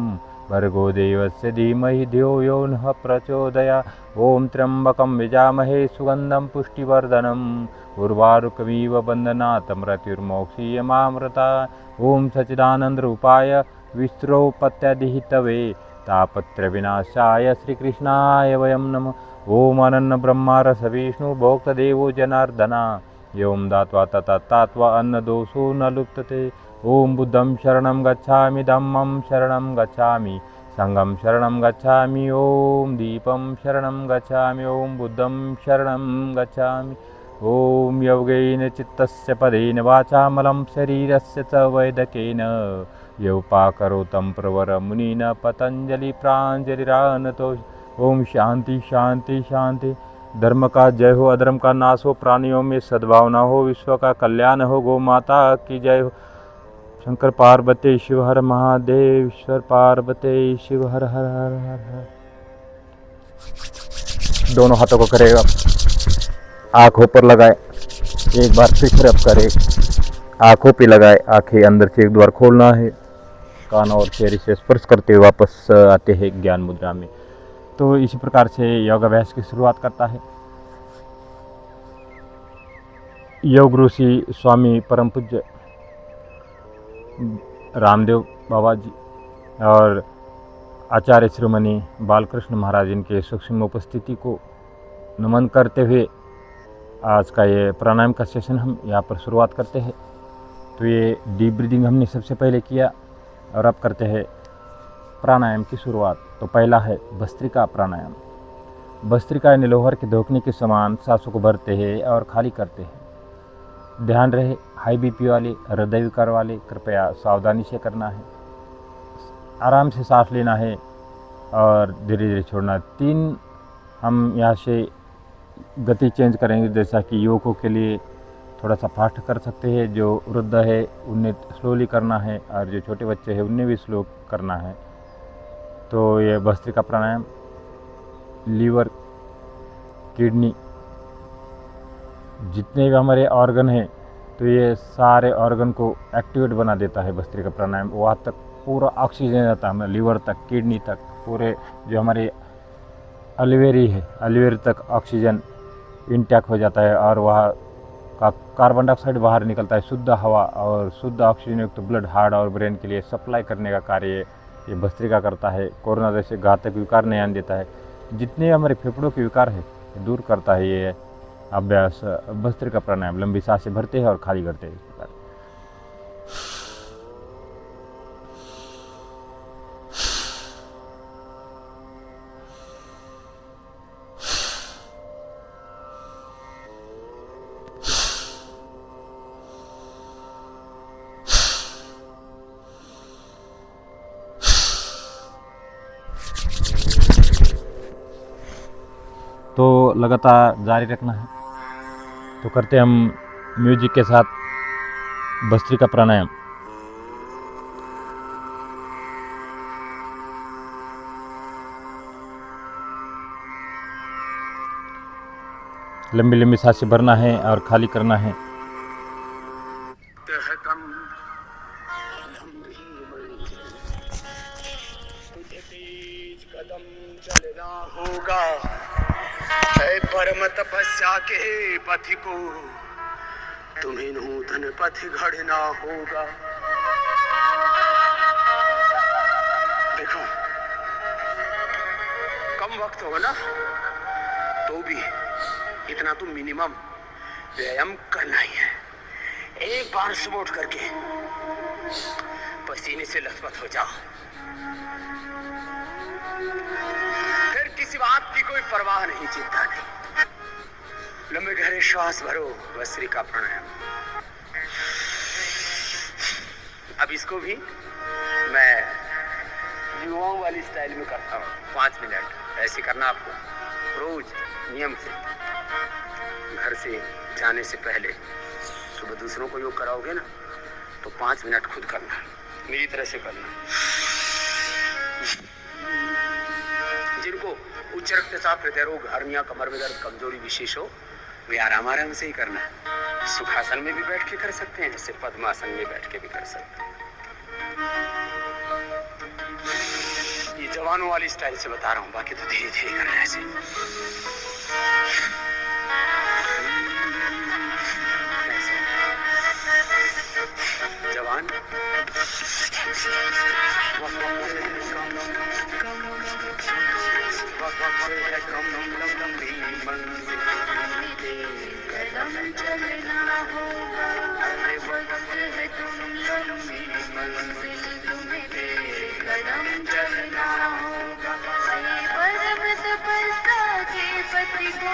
भर्गो देवस्य धीमहि धियो यो नः प्रचोदयात्। ओम त्र्यंबकं यजामहे सुगंधं पुष्टिवर्धनम् उर्वारुकमिव बन्धनात् मृत्युर्मोक्षीयमामृतात्। ओम सच्चिदानंद रूपाय विश्वोपत्यादिहितवे तापत्रविनाशाय श्रीकृष्णाय वयं नमः। ओम अनन्न ब्रह्मा रस विष्णु भोक्तदेवो जनार्दना एवं दात्वा तत्तात्वा अन्नदोषो न लुप्यते। ओम बुद्धं शरणं गच्छामि धम्मं शरणं गच्छामि संघं शरणं गच्छामि। ओम दीपं शरणं गच्छामि। ओम बुद्धं शरणं गच्छामि। ॐ योगेन चित्तस्य पदेन वाचामलं शरीरस्य च वैदकेन योपाकरोतं प्रवरमुनिन पतंजलि प्राञ्जलिरानतो। ओम शांति शांति शांति। धर्म का जय हो, अधर्म का नाश हो, प्राणियों में सद्भावना हो, विश्व का कल्याण हो, गौ माता की जय हो। शंकर पार्वती शिव हर महादेव, ईश्वर पार्वती शिव हर हर हर हर हर। दोनों हाथों को करेगा, आंखों पर लगाए, एक बार फिर अप करे, आंखों पे लगाए, आंखें अंदर से एक बार खोलना है, कान और चेहरे से स्पर्श करते हुए वापस आते हैं ज्ञान मुद्रा में। तो इसी प्रकार से योगाभ्यास की शुरुआत करता है। योग ऋषि स्वामी परम पूज्य रामदेव बाबा जी और आचार्य श्रीमणि बालकृष्ण महाराज इनके सूक्ष्म उपस्थिति को नमन करते हुए आज का ये प्राणायाम का सेशन हम यहाँ पर शुरुआत करते हैं। तो ये डीप ब्रीदिंग हमने सबसे पहले किया और अब करते हैं प्राणायाम की शुरुआत। तो पहला है भस्त्रिका प्राणायाम। भस्त्रिका यानी लोहर के धोखने के समान सांसों को भरते हैं और खाली करते हैं। ध्यान रहे, हाई बीपी वाले, हृदय विकार वाले कृपया सावधानी से करना है। आराम से सांस लेना है और धीरे धीरे छोड़ना। 3 हम यहाँ से गति चेंज करेंगे, जैसा कि युवकों के लिए थोड़ा सा फास्ट कर सकते हैं, जो वृद्ध है उन्हें स्लोली करना है और जो छोटे बच्चे हैं उन्हें भी स्लो करना है। तो ये भस्त्रिका प्राणायाम लीवर, किडनी, जितने भी हमारे ऑर्गन हैं, तो ये सारे ऑर्गन को एक्टिवेट बना देता है भस्त्रिका प्राणायाम। वहाँ तक पूरा ऑक्सीजन जाता है हमें, लीवर तक, किडनी तक, पूरे जो हमारे अल्वेरी है, अल्वेरी तक ऑक्सीजन इंटैक हो जाता है और वहाँ का कार्बन डाइऑक्साइड बाहर निकलता है। शुद्ध हवा और शुद्ध ऑक्सीजन युक्त ब्लड हार्ट और ब्रेन के लिए सप्लाई करने का कार्य ये भस्त्रिका करता है। कोरोना जैसे घातक विकार नहीं आने देता है। जितने हमारे फेफड़ों के विकार है दूर करता है ये अभ्यास भस्त्रिका प्राणायाम। लंबी सांसें भरते हैं और खाली करते हैं इस प्रकार। तो लगातार जारी रखना है। तो करते हम म्यूजिक के साथ भस्त्रिका प्राणायाम। लंबी लंबी सांसें भरना है और खाली करना है। तेज कदम चलना होगा, है परम तपस्या के पथ को तुम्हें नूतन पथ गढ़ना होगा। देखो, कम वक्त होगा ना, तो भी इतना तो मिनिमम व्यायाम करना ही है। एक बार सुबह उठ करके पसीने से लथपथ हो जाओ, फिर किसी बात की कोई परवाह नहीं, चिंता नहीं। लंबे गहरे श्वास भरो, भस्त्रिका प्राणायाम। अब इसको भी मैं युवाओं वाली स्टाइल में करता हूँ। 5 मिनट ऐसे करना आपको रोज नियम से। घर से जाने से पहले सुबह दूसरों को योग कराओगे ना, तो 5 मिनट खुद करना, मेरी तरह से करना। जिनको उच्च रक्तचाप, हृदय रोग, हर्निया, कमर में दर्द, कमजोरी विशेष हो, वे आराम से ही करना। सुखासन में भी बैठ के कर सकते हैं, जैसे पद्मासन में बैठ के भी कर सकते हैं। ये जवानों वाली स्टाइल से बता रहा हूँ, बाकी तो धीरे धीरे करना है ऐसे। जवान कदम चलना होगा, वक्त है तुम लंबी मंजिल, तुम्हें तेज कदम चलना होगा। परम तपस्या के पथ को,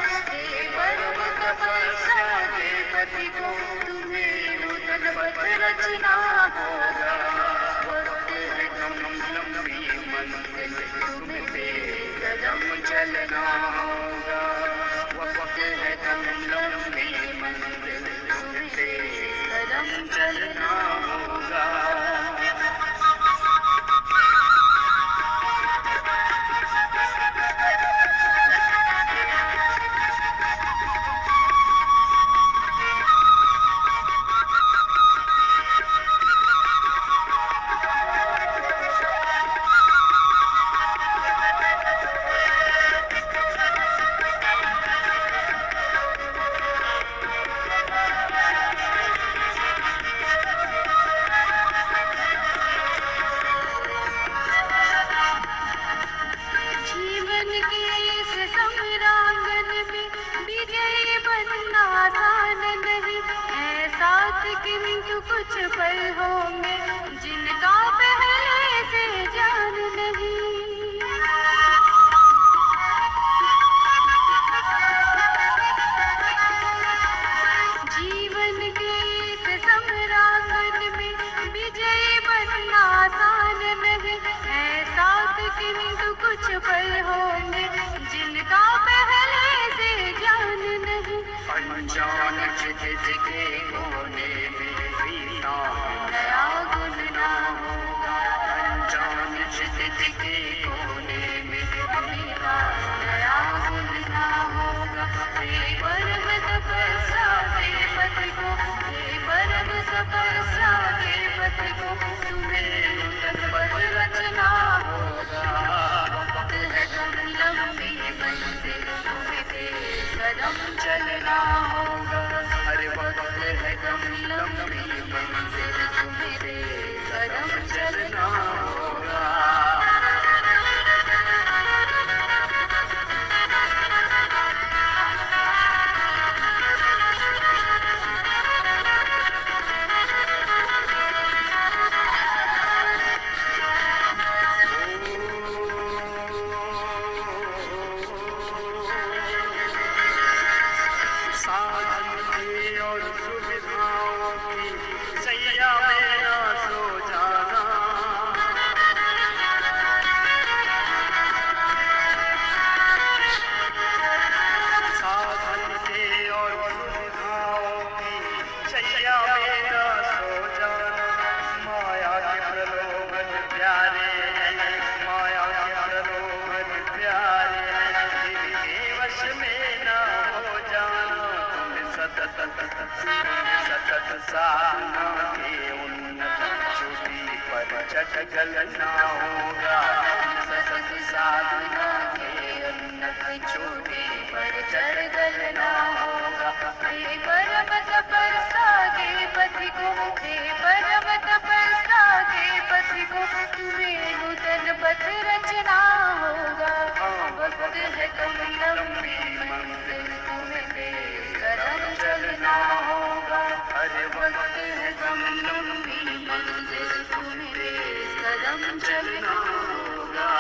परम तपस्या पति को तुम्हें नूतन पथ रचना होगा। वक्त है लंबी मंजिल तुम्हें तेज कदम चलना होगा। वक्त है लंबी मंजिल तुम्हें तेज कदम चलना होगा। जीवन के इस संग्रांगन में विजयी बनना आसान नहीं है। साथ किंतु कुछ पल होंगे जिनका पहले से जान नहीं। जीवन के इस संग्रांगन में विजयी बनना आसान नहीं है। साथ किंतु कुछ पल होंगे जिनका पहले से जान नहीं। अनजान चित के कोने में बीता नया गुण ना होगा। अनजान चित के कोने में बीता नया गुण ना होगा। हे परम तपस्या के पथ को, हे परम तपस्या के पथ को तुम्हें नूतन पथ रचना होगा। वक्त है लंबी मंजिल तुम्हें तेज कदम चलना होगा। अरे वक्त है लंबी मंजिल तुम्हें तेज कदम चलना होगा। साधन की और सुविधाओं की सैया में ना सो जाना। साधन के और सुविधाओं की सैया में ना सो जाना। माया के प्रलोभन प्यारे हैं, माया के प्रलोभन प्यारे हैं। इनके वश में ना हो जाना। सतत साधना के उन्नत चोटी पर चढ़ना होगा। सतत साधना के उन्नत चोटी पर चढ़ना होगा। हे परम तपस्या के पति को, हे परम तपस्या के पति को तुम्हें नूतन पथ रचना होगा। वक्त है लंबी मंजिल तुम्हें तेज कदम चलना होगा। अरे वक्त है लंबी मंजिल तुम्हें तेज कदम चलना होगा।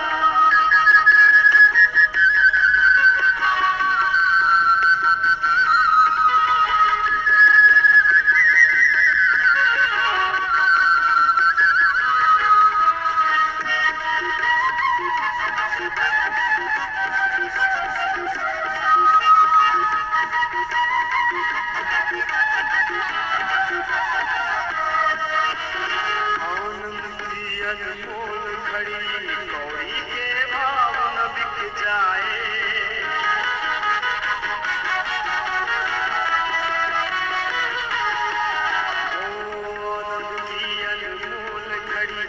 आनंद की अनमोल घड़ी कौड़ी के भाव न बिक जाए। आनंद की अनमोल घड़ी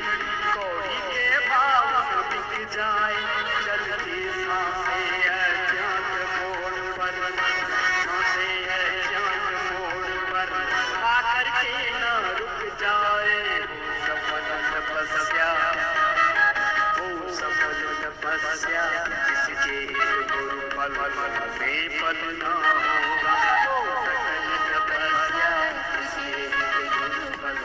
कौड़ी के भाव न बिक जाए। चलती सांसें अज्ञात मोड़ पर, सांसें अज्ञात मोड़ पर आकर के न रुक जाए। सफल तपस्या, वो सफल तपस्या जिसके गुरु फल बेफल न होगा। वो सफल तपस्या जिसके गुरु फल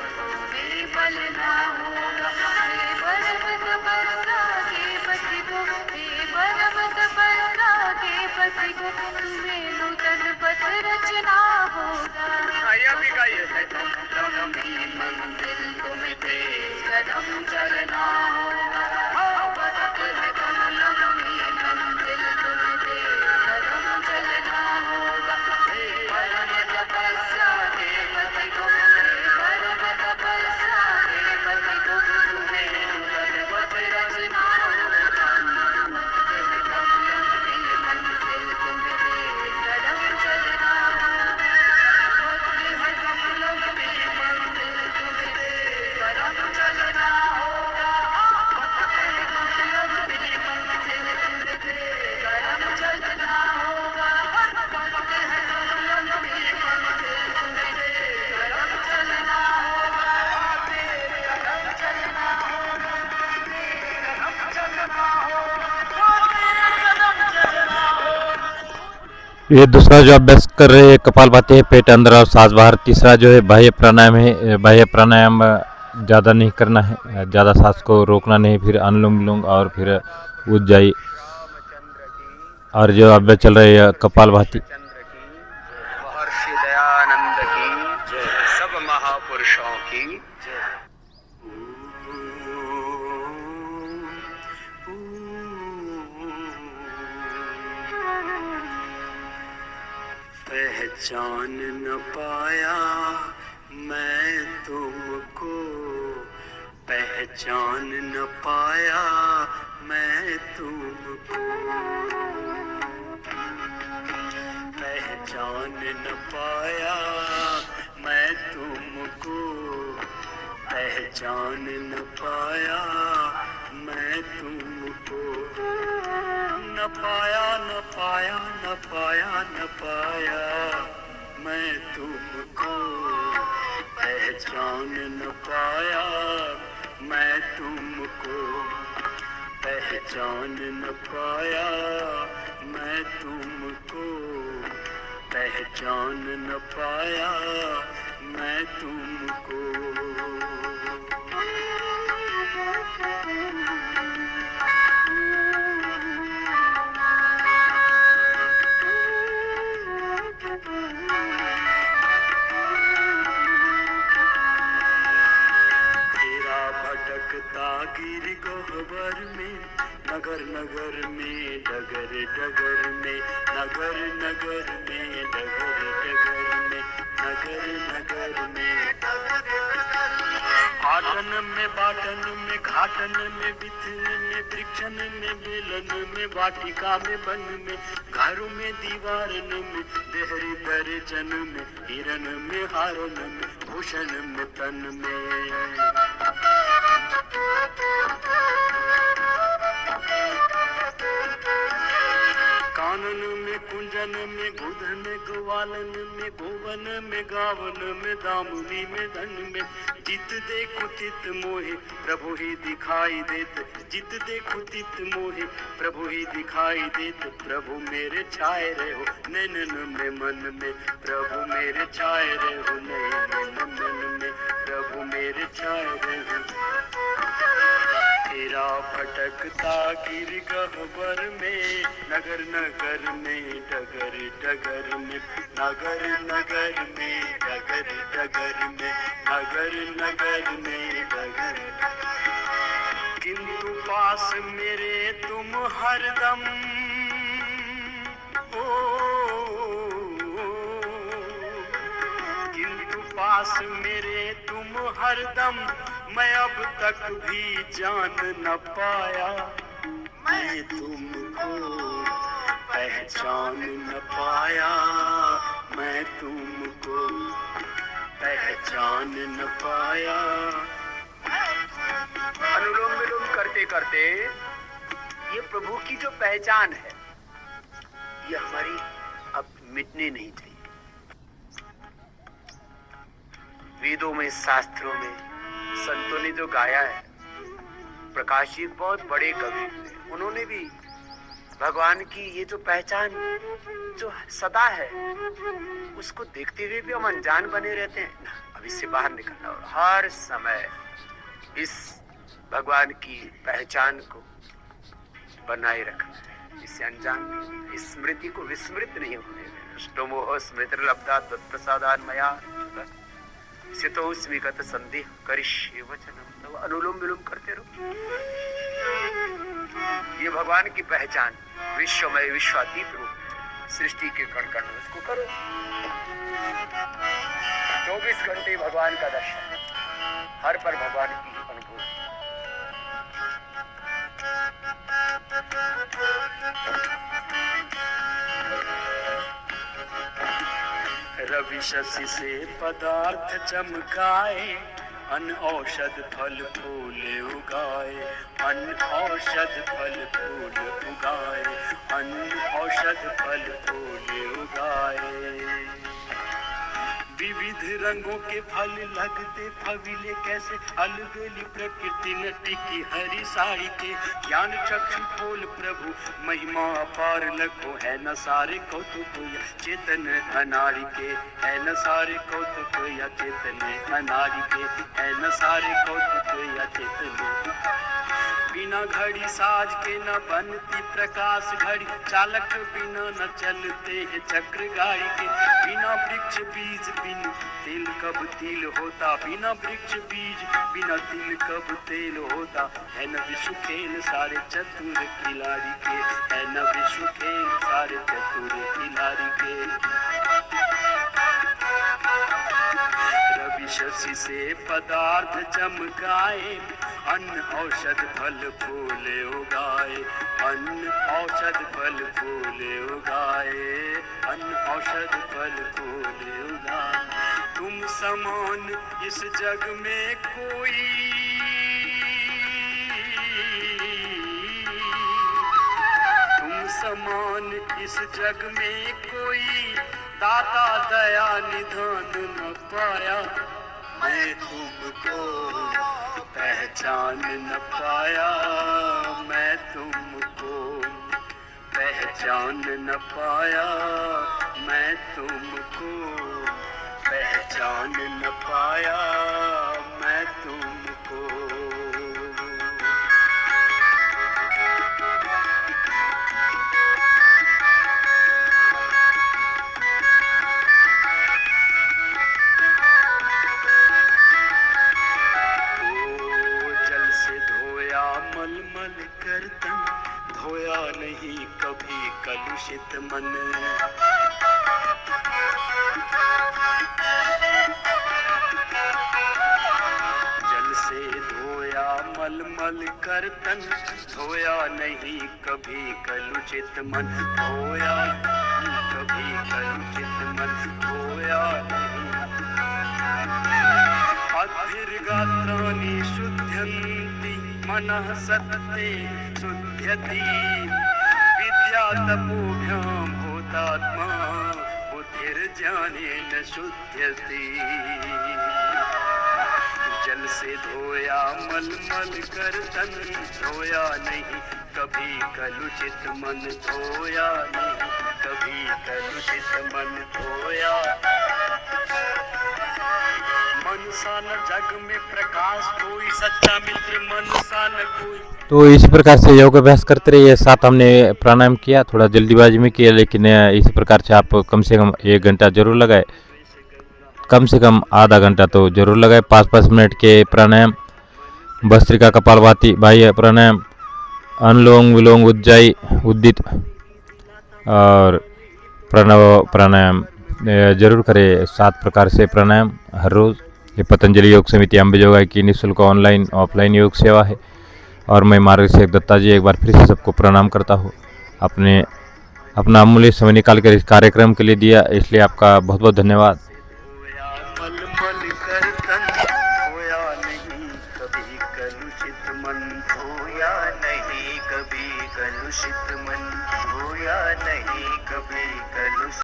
बेफल न होगा। हे परम तपस्या के पति को, हे परम तपस्या के पति को तुम्हें नूतन पथ रचना होगा। आइए भी गाइए। लंबी मंजिल तुम्हें तेज कदम चलना होगा। वक्त है कम, लंबी मंजिल तुम्हें तेज कदम चलना होगा। परम तपस्या के पति को, परम तपस्या के पति को तुम्हें भगवत रचना होगा। वक्त है कम, लंबी मंजिल तुम्हें तेज कदम चलना होगा। वक्त है कम, लंबी मंजिल तुम्हें तेज कदम चलना होगा। वक्त है कम, लंबी मंजिल तुम्हें तेज कदम चलना होगा। वक्त है कम, लंबी मंजिल तुम्हें तेज कदम चलना होगा। तेज कदम चलना होगा। तेज कदम चलना होगा। तेज कदम चलना होगा। ये दूसरा जो अभ्यास कर रहे हैं कपालभाति है, पेट अंदर और सांस बाहर। तीसरा जो है बाह्य प्राणायाम है। बाह्य प्राणायाम ज़्यादा नहीं करना है, ज़्यादा सांस को रोकना नहीं, फिर अनुलोम विलोम और फिर उज्जाई। और जो अभ्यास चल रहा है कपालभाति। चंद्र की, महर्षि दयानंद की, सब महापुरुषों की पहचान न पाया मैं तुमको, पहचान न पाया मैं तुमको, पहचान न पाया मैं तुमको, पहचान न पाया मैं तुमको, न पाया न पाया न पाया न पाया मैं तुमको, पहचान न पाया मैं तुमको, पहचान न पाया मैं तुमको, पहचान न पाया मैं तुमको। तेरा भटकता गिर गह्वर में, नगर नगर में डगर डगर में, नगर नगर में डगर डगर में, नगर नगर में, आटन में बाटन में घाटन में बिथन में वृक्षन में बेलन में वाटिका में वन में, घरों में दीवारन में देहरी दर्जन में, हिरन में हारन में भूषण में तन में, कानन में कुंजन में गुधन ग्वालन में गोवन में गावन में दामुनी में धन में, जित देखो तित मोहे प्रभु ही दिखाई देत, जित देखो तित मोहे प्रभु ही दिखाई देत, प्रभु मेरे छाए रहो नैनन में मन में, प्रभु मेरे छाए रहो नैनन मन में, प्रभु मेरे छाए रहो। तेरा भटकता गिर गह्वर में, नगर नगर में डगर डगर में, नगर नगर में डगर डगर में, नगर नगर में डगर, किंतु पास मेरे तुम हरदम, ओ किंतु पास मेरे तुम हरदम, मैं अब तक भी जान न पाया मैं तुमको, पहचान न पाया मैं तुमको, पहचान न पाया। अनुलोम विलोम करते करते ये प्रभु की जो पहचान है ये हमारी अब मिटनी नहीं चाहिए। वेदों में शास्त्रों में संतों ने जो गाया है, प्रकाश जी बहुत बड़े कवि थे, उन्होंने भी भगवान की ये जो पहचान जो सदा है उसको देखते हुए भी हम अनजान बने रहते हैं। अब इससे बाहर निकलना और हर समय इस भगवान की पहचान को बनाए रखना है, इससे अनजान नहीं, इस स्मृति को विस्मृत नहीं होने देना। अष्टमोह स्मृतिर्लब्धा त्वत्प्रसादान् मया सितोऽस्मि गत संदेह करिष्ये वचनम्। तो अनुलोम विलोम करते रहो। ये भगवान की पहचान, विश्वमय विश्वातीत रूप, सृष्टि के कण कण में उसको करो। 24 घंटे भगवान का दर्शन, हर पर भगवान की अनुभूति। रवि शशि से पदार्थ चमकाए, अन औषध फल फूल उगाए, अन औषध फल फूल उगाए, अन औषध फल फूल उगाए। विविध रंगों के फल लगते फविले कैसे, अलगली प्रकृति नटी की हरी साड़ी के। ज्ञान चक्षु खोल प्रभु महिमा अपार लखो, है न सारे कौतुक या चेतन अनारी के, है न सारे कौतुक या चेतन अनारी के, है न सारे कौतुक या चेतन। बिना घड़ी साज के न बनती प्रकाश घड़ी, चालक बिना न चलते हैं चक्र गाड़ी के। बिना वृक्ष बीज बिन तिल कब तिल होता, बिना वृक्ष बीज बिना तिल कब तेल होता। है न विश्व खेल सारे चतुर खिलाड़ी के, है न विश्व खेल सारे चतुर खिलाड़ी के। रवि शशि से पदार्थ चमकाए, अन्न औषध फल फूल उगाए, अन्न औषध फल फूल उगाए, अन्न औषध फल फूल उगाए। तुम समान इस जग में कोई, तुम समान इस जग में कोई, दाता दया निधान न पाया। मैं तुमको पहचान न पाया, मैं तुमको पहचान न पाया, मैं तुमको पहचान न पाया, मैं तुमको। मलमल कर तन, धोया नहीं कभी कलुषित मन। जल से धोया मलमल कर तन, धोया नहीं कभी कलुषित मन। धोया कभी कलुषित मन, धोया नहीं। अद्भिर्गात्राणि शुद्ध्यन्ति, मनः सत्ते शुद्ध्यति। विद्या तपोभ्यां भूतात्मा, बुद्धिर्ज्ञानेन शुद्ध्यति। जल से धोया मलमल कर तन, धोया नहीं कभी कलुषित मन। धोया नहीं कभी कलुषित मन, धोया। मनसा न जग में प्रकाश कोई, सच्चा मित्र मनसा न कोई। तो इसी प्रकार से योग अभ्यास करते रहिए। साथ हमने प्राणायाम किया, थोड़ा जल्दीबाजी में किया, लेकिन इसी प्रकार से आप कम से कम 1 घंटा जरूर लगाए, कम से कम आधा घंटा तो जरूर लगाए। 5-5 मिनट के प्राणायाम, भस्त्रिका कपालभाति बाह्य प्राणायाम, अनुलोम विलोम उज्जाई उद्दित और प्रणव प्राणायाम जरूर करें। 7 प्रकार से प्राणायाम हर रोज़। ये पतंजलि योग समिति अंबेजोगाई की निःशुल्क ऑनलाइन ऑफलाइन योग सेवा है और मैं मार्गदर्शक दत्ता जी एक बार फिर से सबको प्रणाम करता हूँ। अपना अमूल्य समय निकाल कर इस कार्यक्रम के लिए दिया, इसलिए आपका बहुत बहुत धन्यवाद।